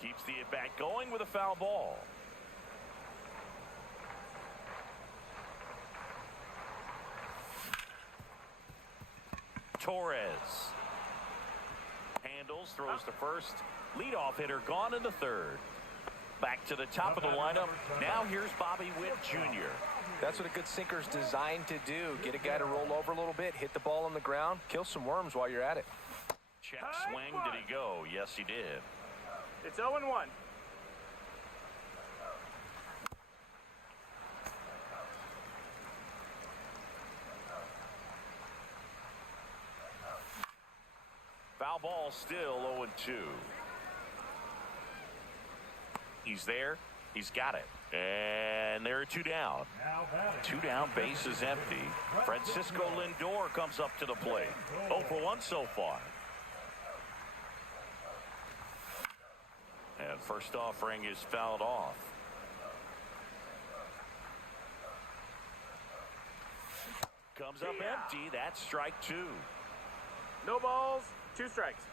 Keeps the at-bat going with a foul ball. Torres handles, throws to first. Leadoff hitter gone in the third. Back to the top of the lineup. Now here's Bobby Witt Jr. That's what a good sinker's designed to do. Get a guy to roll over a little bit, hit the ball on the ground, kill some worms while you're at it. Check swing. Did he go? Yes, he did. It's 0-1. Foul ball still 0-2. He's there. He's got it. And there are two down. Two down, base is empty. Francisco Lindor comes up to the plate. 0 for 1 so far. And first offering is fouled off. Comes up empty. That's strike two. No balls, 2 strikes.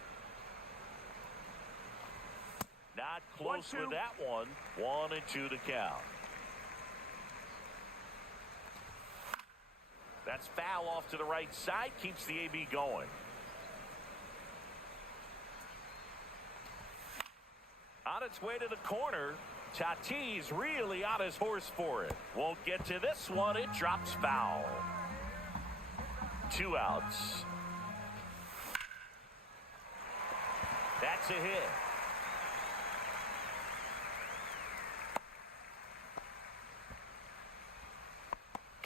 Not close with that one. 1-2 to count. That's foul off to the right side. Keeps the AB going. On its way to the corner. Tatis really on his horse for it. Won't get to this one. It drops foul. 2 outs. That's a hit.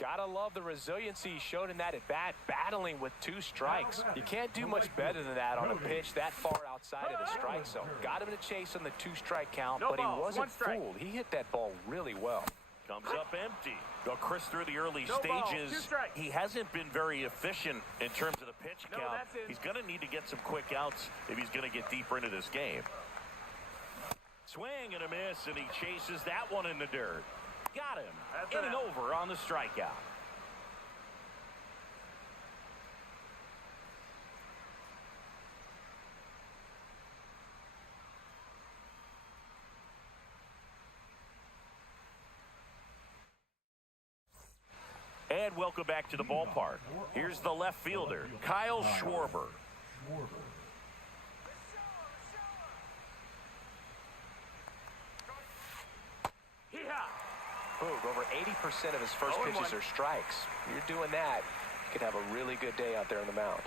Gotta love the resiliency he showed in that at bat, battling with 2 strikes. You can't do much better than that on a pitch that far outside of the strike zone. Got him to chase on the 2-strike count, but he wasn't fooled. He hit that ball really well. Comes up empty. Go Chris through the early stages. He hasn't been very efficient in terms of the pitch count. He's going to need to get some quick outs if he's going to get deeper into this game. Swing and a miss, and he chases that one in the dirt. Got him. Inning over on the strikeout. And welcome back to the ballpark. Here's the left fielder, Kyle Schwarber. Boog, over 80% of his first pitches are strikes. You're doing that, you could have a really good day out there on the mound.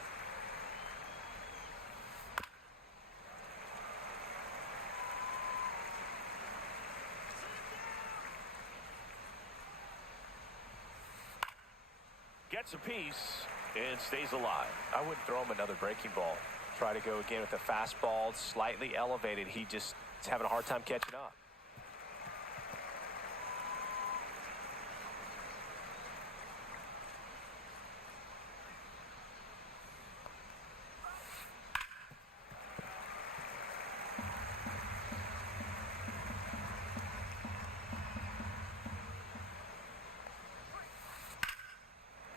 Gets a piece and stays alive. I wouldn't throw him another breaking ball. Try to go again with a fastball, slightly elevated. He just is having a hard time catching up.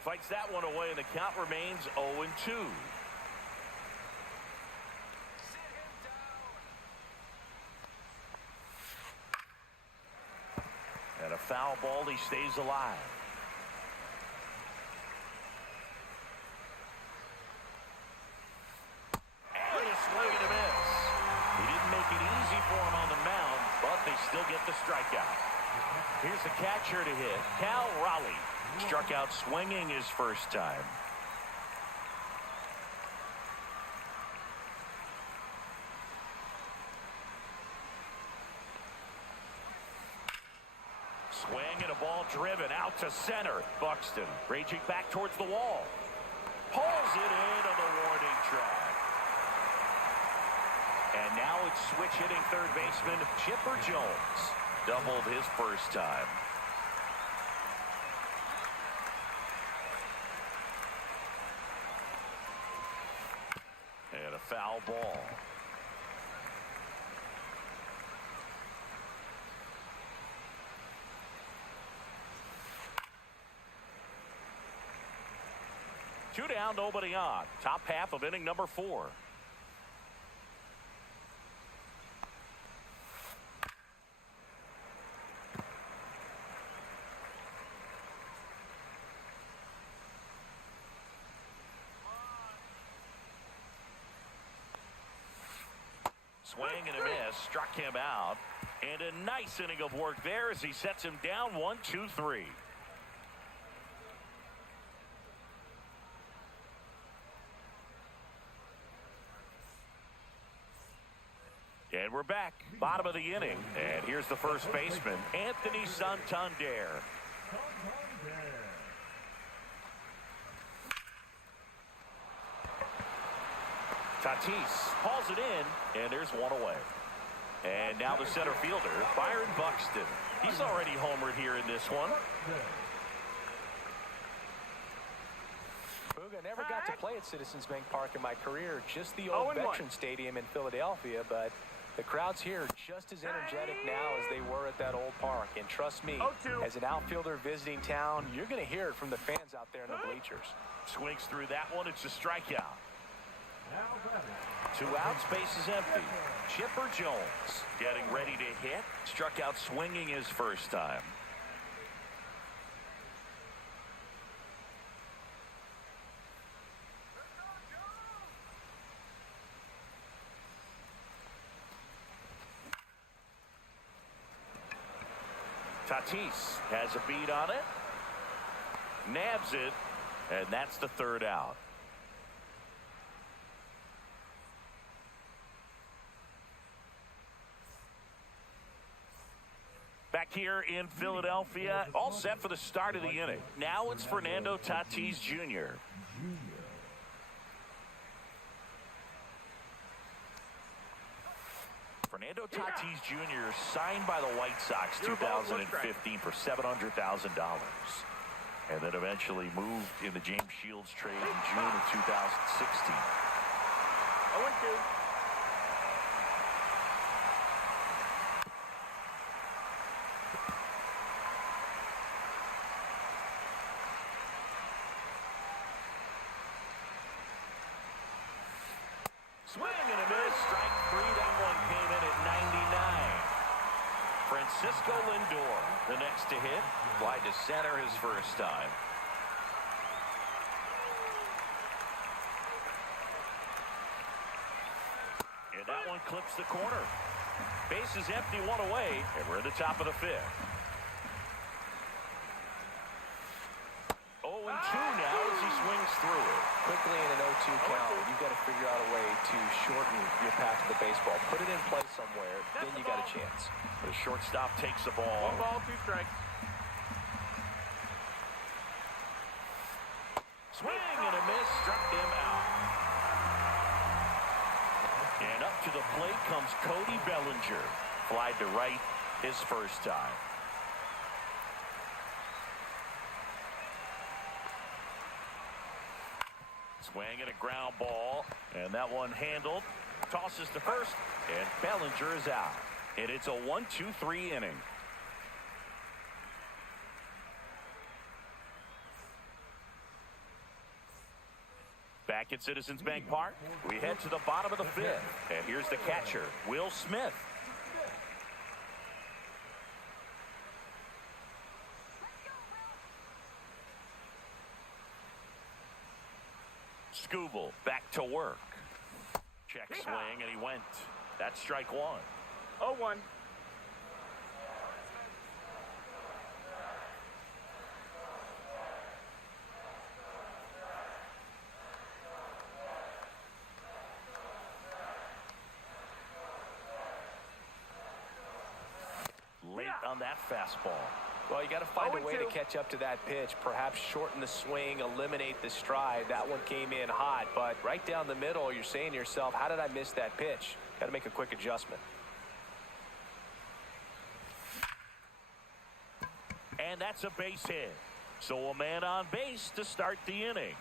Fights that one away, and the count remains 0-2. And a foul ball, he stays alive. And a swing and a miss. He didn't make it easy for him on the mound, but they still get the strikeout. Here's the catcher to hit, Cal Raleigh. Struck out swinging his first time. Swing and a ball driven out to center. Buxton raging back towards the wall. Pulls it in on the warning track. And now it's switch hitting third baseman Chipper Jones. Doubled his first time. And a foul ball. Two down, nobody on. Top half of inning number 4. Swing and a miss, struck him out, and a nice inning of work there as he sets him down 1-2-3. And we're back, bottom of the inning, and here's the first baseman, Anthony Santander. Tatis hauls it in, and there's one away. And now the center fielder, Byron Buxton. He's already homered here in this one. Boog, I never got to play at Citizens Bank Park in my career, just the old Veterans Stadium in Philadelphia, but the crowds here are just as energetic now as they were at that old park. And trust me, as an outfielder visiting town, you're going to hear it from the fans out there in the bleachers. Swings through that one. It's a strikeout. 2 outs, base is empty. Chipper Jones getting ready to hit. Struck out swinging his first time. Tatis has a beat on it. Nabs it. And that's the 3rd out. back here in Philadelphia, all set for the start of the inning. Now it's Fernando Tatis Jr. Fernando Tatis Jr. signed by the White Sox 2015 for $700,000. And then eventually moved in the James Shields trade in June of 2016. 0-2. Swing and a miss. Strike three. That one came in at 99. Francisco Lindor, the next to hit. Wide to center his first time. And that one clips the corner. Base is empty, one away, and we're at the top of the fifth. 0-2 now as he swings through it. Quickly in an 0-2 count, you've got to figure out a way to shorten your path to the baseball. Put it in play somewhere, then you got a chance. The shortstop takes the ball. 1 ball, 2 strikes. Swing and a miss, struck him out. And up to the plate comes Cody Bellinger. Flied to right his first time. Swing and a ground ball, and that one handled. Tosses to first, and Bellinger is out. And it's a 1-2-3 inning. Back at Citizens Bank Park, we head to the bottom of the fifth. And here's the catcher, Will Smith. Scooble back to work. Check swing, and he went. That's strike one. 0-1. Late on that fastball. Well, you got to find a way to 0-2. catch up to that pitch. Perhaps shorten the swing, eliminate the stride. That one came in hot, but right down the middle, you're saying to yourself, how did I miss that pitch? Got to make a quick adjustment. And that's a base hit. So a man on base to start the inning.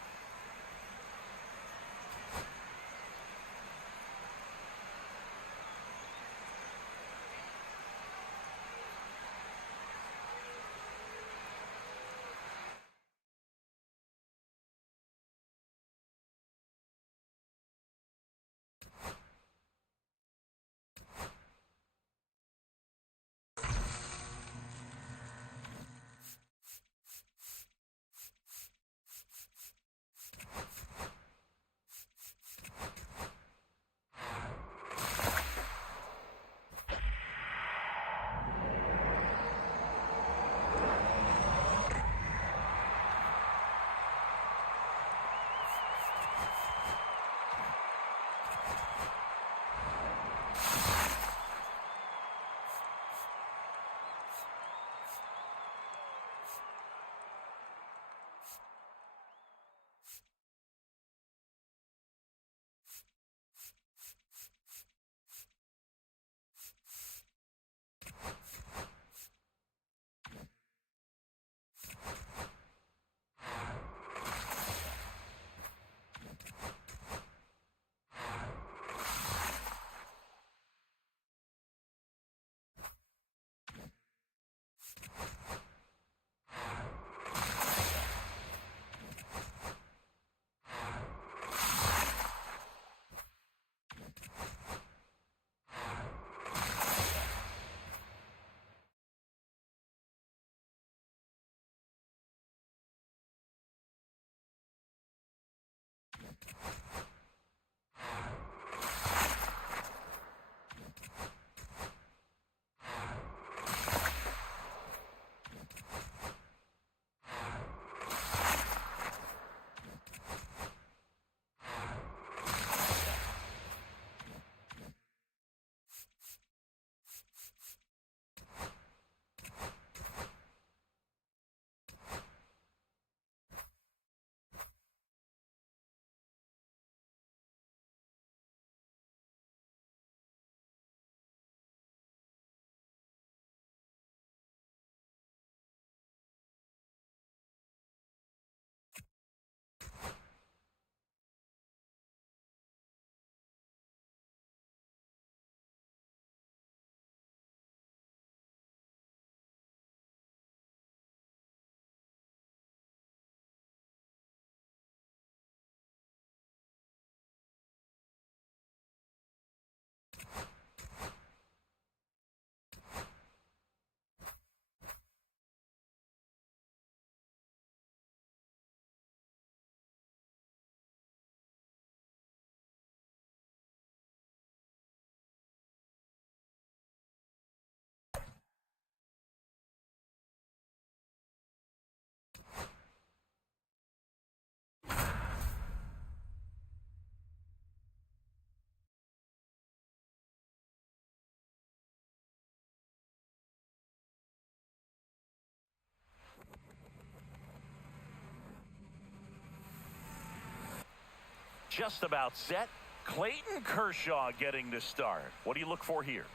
just about set. Clayton Kershaw getting the start. What do you look for here?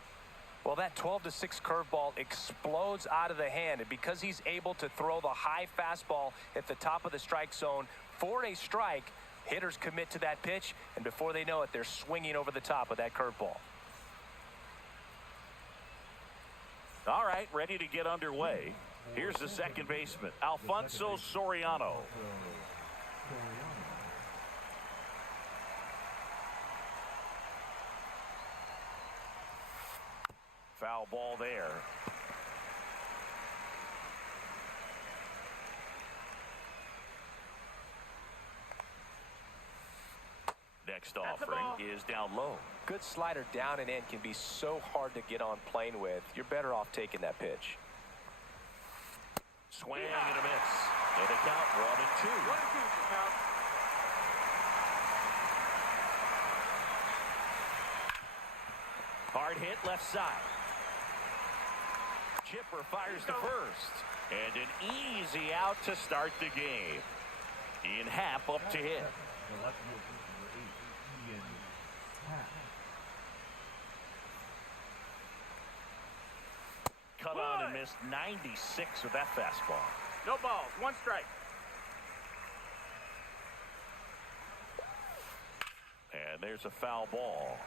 Well, that 12-6 curveball explodes out of the hand, and because he's able to throw the high fastball at the top of the strike zone for a strike, hitters commit to that pitch, and before they know it, they're swinging over the top with that curveball. All right, ready to get underway. Here's the second baseman, Alfonso Soriano. Foul ball there. Next offering is down low. Good slider down and in can be so hard to get on plane with. You're better off taking that pitch. Swing and a miss. And a count 1-2. 1-2 count. Hard hit left side. Chipper fires to first. And an easy out to start the game. Ian Happ up to hit. The left field number 8, Ian Happ. Cut on and missed 96 with that fastball. No balls. 1 strike. And there's a foul ball.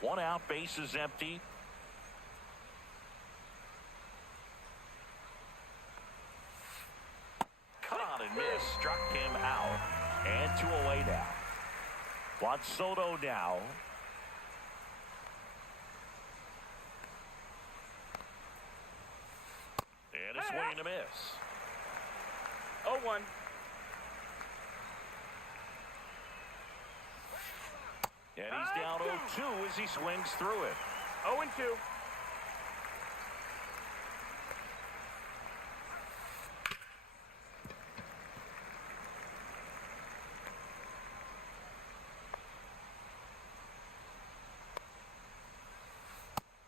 1 out, bases empty. Cut on and missed, struck him out. And 2 away now. Juan Soto now. And a swing and a miss. 0-1. And he's down 0-2 as he swings through it. 0-2.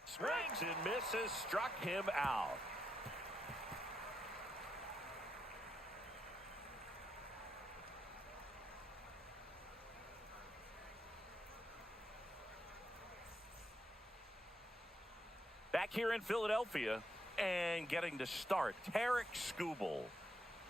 Swings and misses, struck him out. Back here in Philadelphia and getting to start, Tarek Skubal.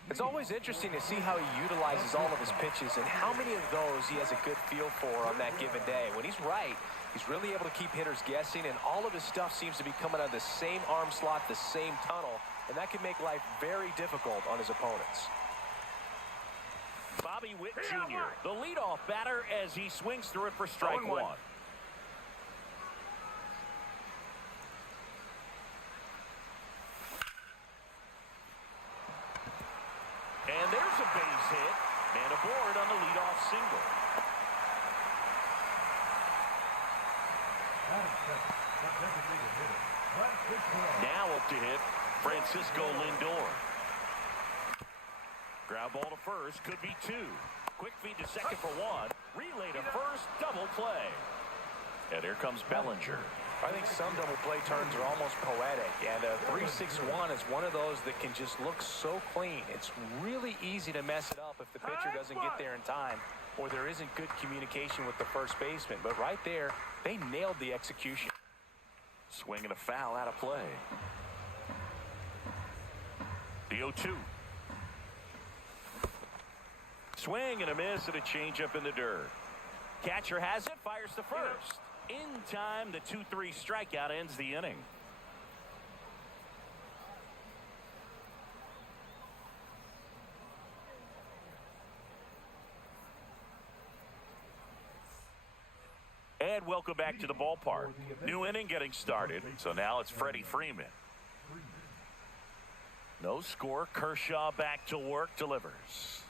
It's always interesting to see how he utilizes all of his pitches and how many of those he has a good feel for on that given day. When he's right, he's really able to keep hitters guessing, and all of his stuff seems to be coming out of the same arm slot, the same tunnel, and that can make life very difficult on his opponents. Bobby Witt Jr., the leadoff batter as he swings through it for strike 1. And there's a base hit, and a board on the leadoff single. Now up to hit, Francisco Lindor. Ground ball to first, could be 2. Quick feed to second for 1. Relay to first, double play. And here comes Bellinger. I think some double play turns are almost poetic, and a 3-6-1 is one of those that can just look so clean. It's really easy to mess it up if the pitcher doesn't get there in time or there isn't good communication with the first baseman. But right there, they nailed the execution. Swing and a foul out of play. The 0-2. Swing and a miss and a changeup in the dirt. Catcher has it, fires to first. In time, the 2-3 strikeout ends the inning. And welcome back to the ballpark. New inning getting started, so now it's Freddie Freeman. No score, Kershaw back to work, delivers.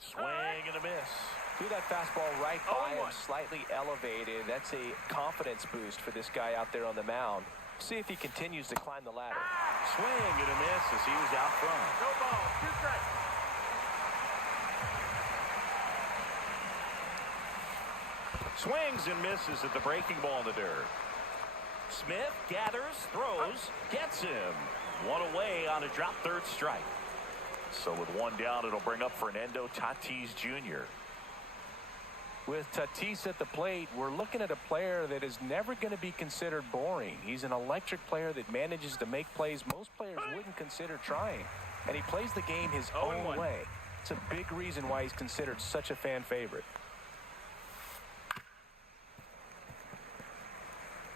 Swing and a miss. Threw that fastball right by him, slightly elevated. That's a confidence boost for this guy out there on the mound. See if he continues to climb the ladder. Swing and a miss as he was out front. No ball. 2 strikes. Swings and misses at the breaking ball in the dirt. Smith gathers, throws, gets him. 1 away on a drop third strike. So with 1 down, it'll bring up Fernando Tatis Jr. With Tatis at the plate, we're looking at a player that is never going to be considered boring. He's an electric player that manages to make plays most players wouldn't consider trying. And he plays the game his own way. It's a big reason why he's considered such a fan favorite.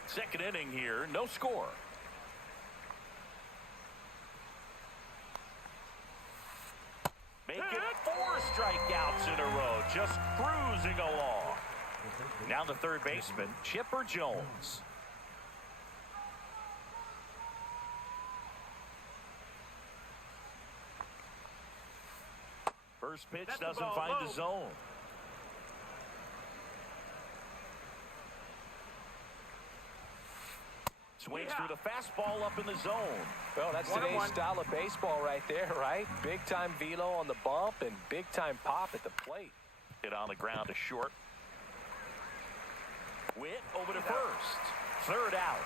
Second inning here, no score. Making 4 strikeouts in a row, just cruising along. Now the third baseman, Chipper Jones. First pitch doesn't find the zone. Swings through the fastball up in the zone. Well, that's today's style of baseball right there, right? Big-time velo on the bump and big-time pop at the plate. Hit on the ground to short. Witt over to first. Third out.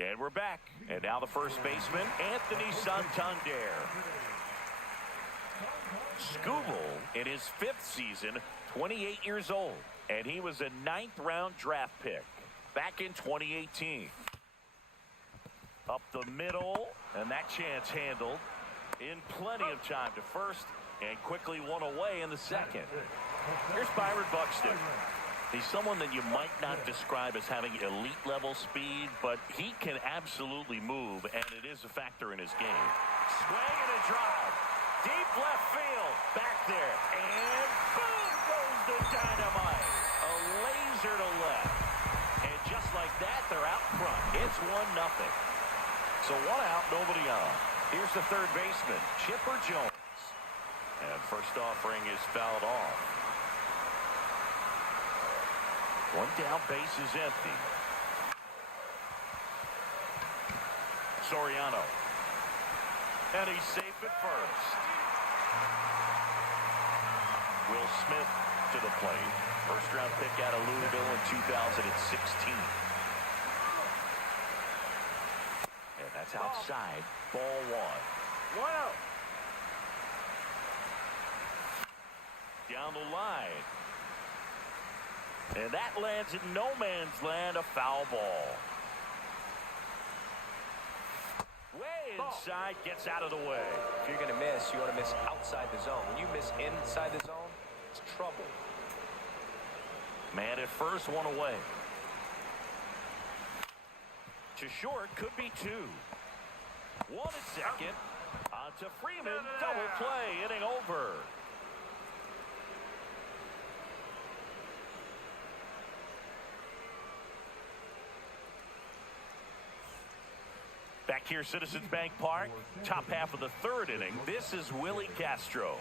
And we're back. And now the first baseman, Anthony Santander. Scooble in his 5th season, 28 years old, and he was a 9th-round draft pick back in 2018. Up the middle, and that chance handled in plenty of time to first, and quickly one away in the second. Here's Byron Buxton. He's someone that you might not describe as having elite-level speed, but he can absolutely move, and it is a factor in his game. Swing and a drive. Deep left field, back there, and boom goes the dynamite. A laser to left. And just like that, they're out front. It's 1-0. So 1 out, nobody on. Here's the third baseman, Chipper Jones. And first offering is fouled off. 1 down, base is empty. Soriano. And he's safe at first. Will Smith to the plate. First-round pick out of Louisville in 2016. And that's outside. Ball 1. 1-0. Down the line. And that lands in no man's land, a foul ball. Way inside, gets out of the way. If you're going to miss, you want to miss outside the zone. When you miss inside the zone, it's trouble. Man at first, 1 away. To short, could be 2. 1 at second. On to Freeman, double play, inning over. Back here, Citizens Bank Park, top half of the 3rd inning. This is Willie Castro.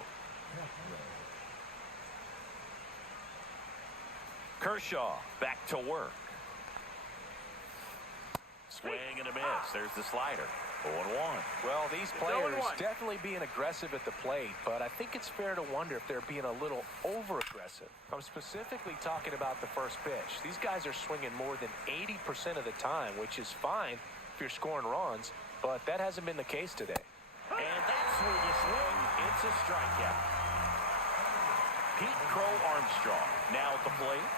Kershaw back to work. Swing and a miss. There's the slider. 0-1. Well, these players definitely being aggressive at the plate, but I think it's fair to wonder if they're being a little over-aggressive. I'm specifically talking about the first pitch. These guys are swinging more than 80% of the time, which is fine if you're scoring runs, but that hasn't been the case today. And that's where the swing, it's a strikeout. Pete Crow Armstrong now at the plate.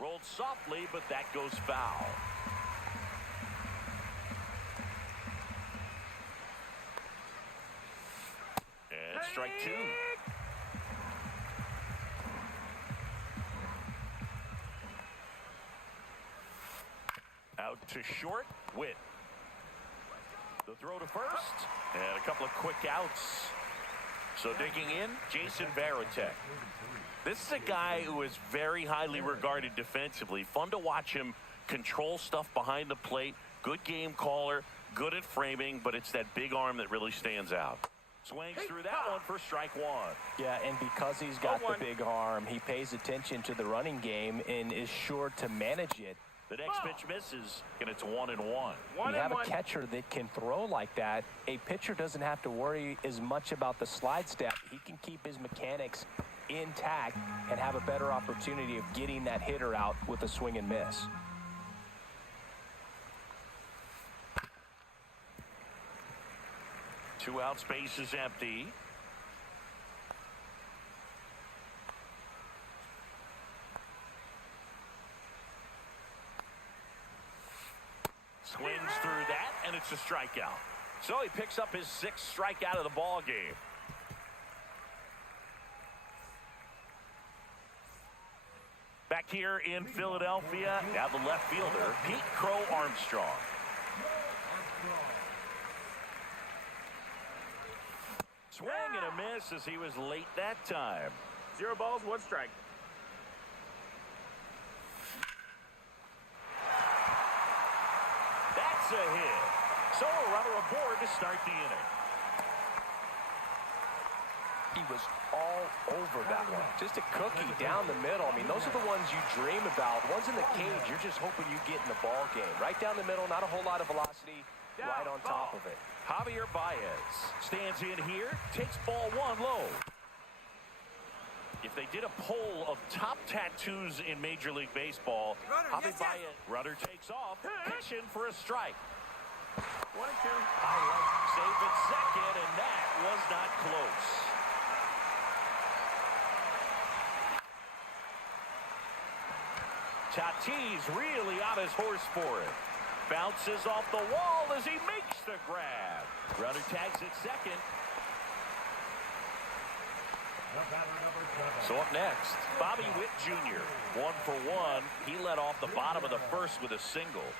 Rolled softly, but that goes foul. And strike 2. Out to short, Witt. The throw to first, and a couple of quick outs. So digging in, Jason Varitek. This is a guy who is very highly regarded defensively. Fun to watch him control stuff behind the plate. Good game caller, good at framing, but it's that big arm that really stands out. Swings through that one for strike 1. Yeah, and because he's got the big arm, he pays attention to the running game and is sure to manage it The next pitch misses, and it's 1-1. You have a catcher that can throw like that. A pitcher doesn't have to worry as much about the slide step. He can keep his mechanics intact and have a better opportunity of getting that hitter out with a swing and miss. Two outs, base is empty. Swings through that, and it's a strikeout. So he picks up his 6th strikeout of the ball game. Back here in Philadelphia, now the left fielder, Pete Crow Armstrong. Swing and a miss as he was late that time. 0 balls, 1 strike. That's a hit. So a runner aboard to start the inning. He was all over that one. Just a cookie down the middle. I mean, those are the ones you dream about. Ones in the cage, you're just hoping you get in the ball game. Right down the middle, not a whole lot of velocity, right on top of it. Javier Baez stands in here, takes ball 1 low. If they did a poll of top tattoos in Major League Baseball, Javier Baez, runner takes off, pitching for a strike. 1 and 2. Save at second, and that was not close. Tatis really on his horse for it. Bounces off the wall as he makes the grab. Runner tags at second. So up next, Bobby Witt Jr. 1 for 1. He led off the bottom of the first with a single.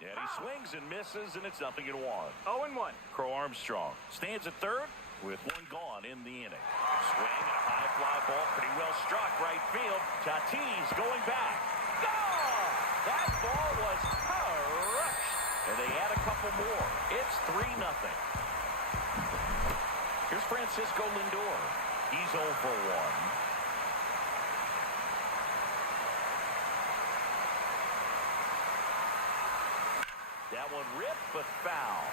And he swings and misses, and it's 0-1. 0-1. Crow Armstrong stands at third with 1 gone in the inning. Swing and a high fly ball, pretty well struck right field. Tatis going back. Gone! That ball was crushed. And they add a couple more. It's 3-0. Here's Francisco Lindor. He's 0 for 1. That one ripped, but foul.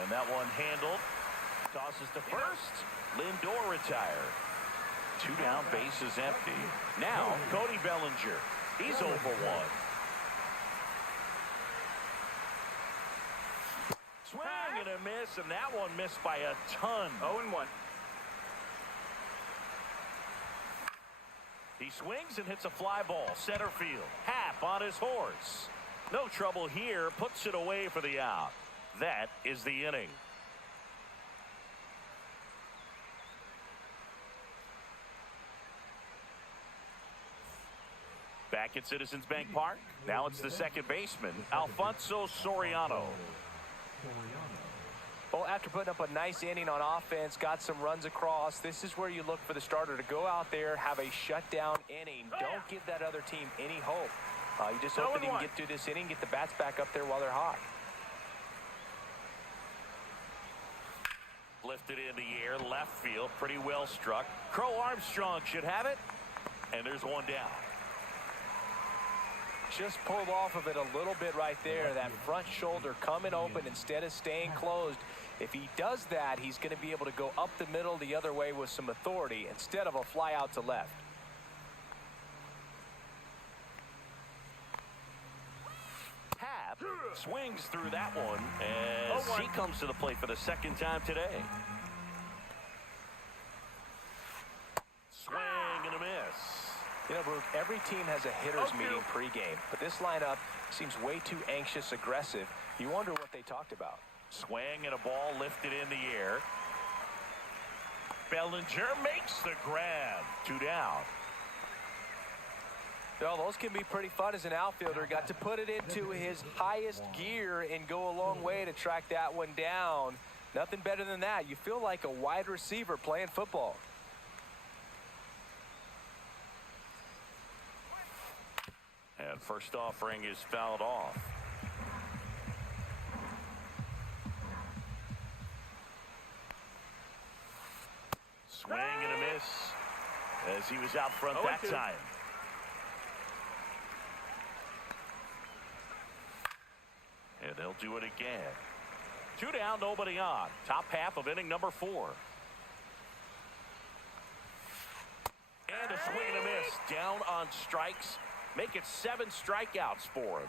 And that one handled. Tosses to first. Lindor retired. 2 down, bases empty. Now, Cody Bellinger. He's 0 for 1. Swing and a miss, and that one missed by a ton. 0-1. He swings and hits a fly ball, center field. Happ on his horse. No trouble here, puts it away for the out. That is the inning. Back at Citizens Bank Park, now it's the second baseman, Alfonso Soriano. Well, after putting up a nice inning on offense, got some runs across, this is where you look for the starter to go out there, have a shutdown inning. Don't give that other team any hope. You just hope that he can get through this inning, get the bats back up there while they're hot. Lifted in the air, left field, pretty well struck. Crow Armstrong should have it, and there's 1 down. Just pulled off of it a little bit right there. That front shoulder coming open instead of staying closed. If he does that, he's going to be able to go up the middle the other way with some authority instead of a fly out to left. Happ swings through that one as he comes to the plate for the 2nd time today. Swing and a miss. You know, Brooke, every team has a hitters meeting pregame, but this lineup seems way too anxious, aggressive. You wonder what they talked about. Swing and a ball lifted in the air. Bellinger makes the grab. 2 down. Well, those can be pretty fun as an outfielder. Got to put it into his highest gear and go a long way to track that one down. Nothing better than that. You feel like a wide receiver playing football. And first offering is fouled off. Swing and a miss as he was out front that 0-2. time. And they'll do it again. 2 down, nobody on. Top half of inning number 4. And a swing and a miss. Down on strikes. Make it 7 strikeouts for him.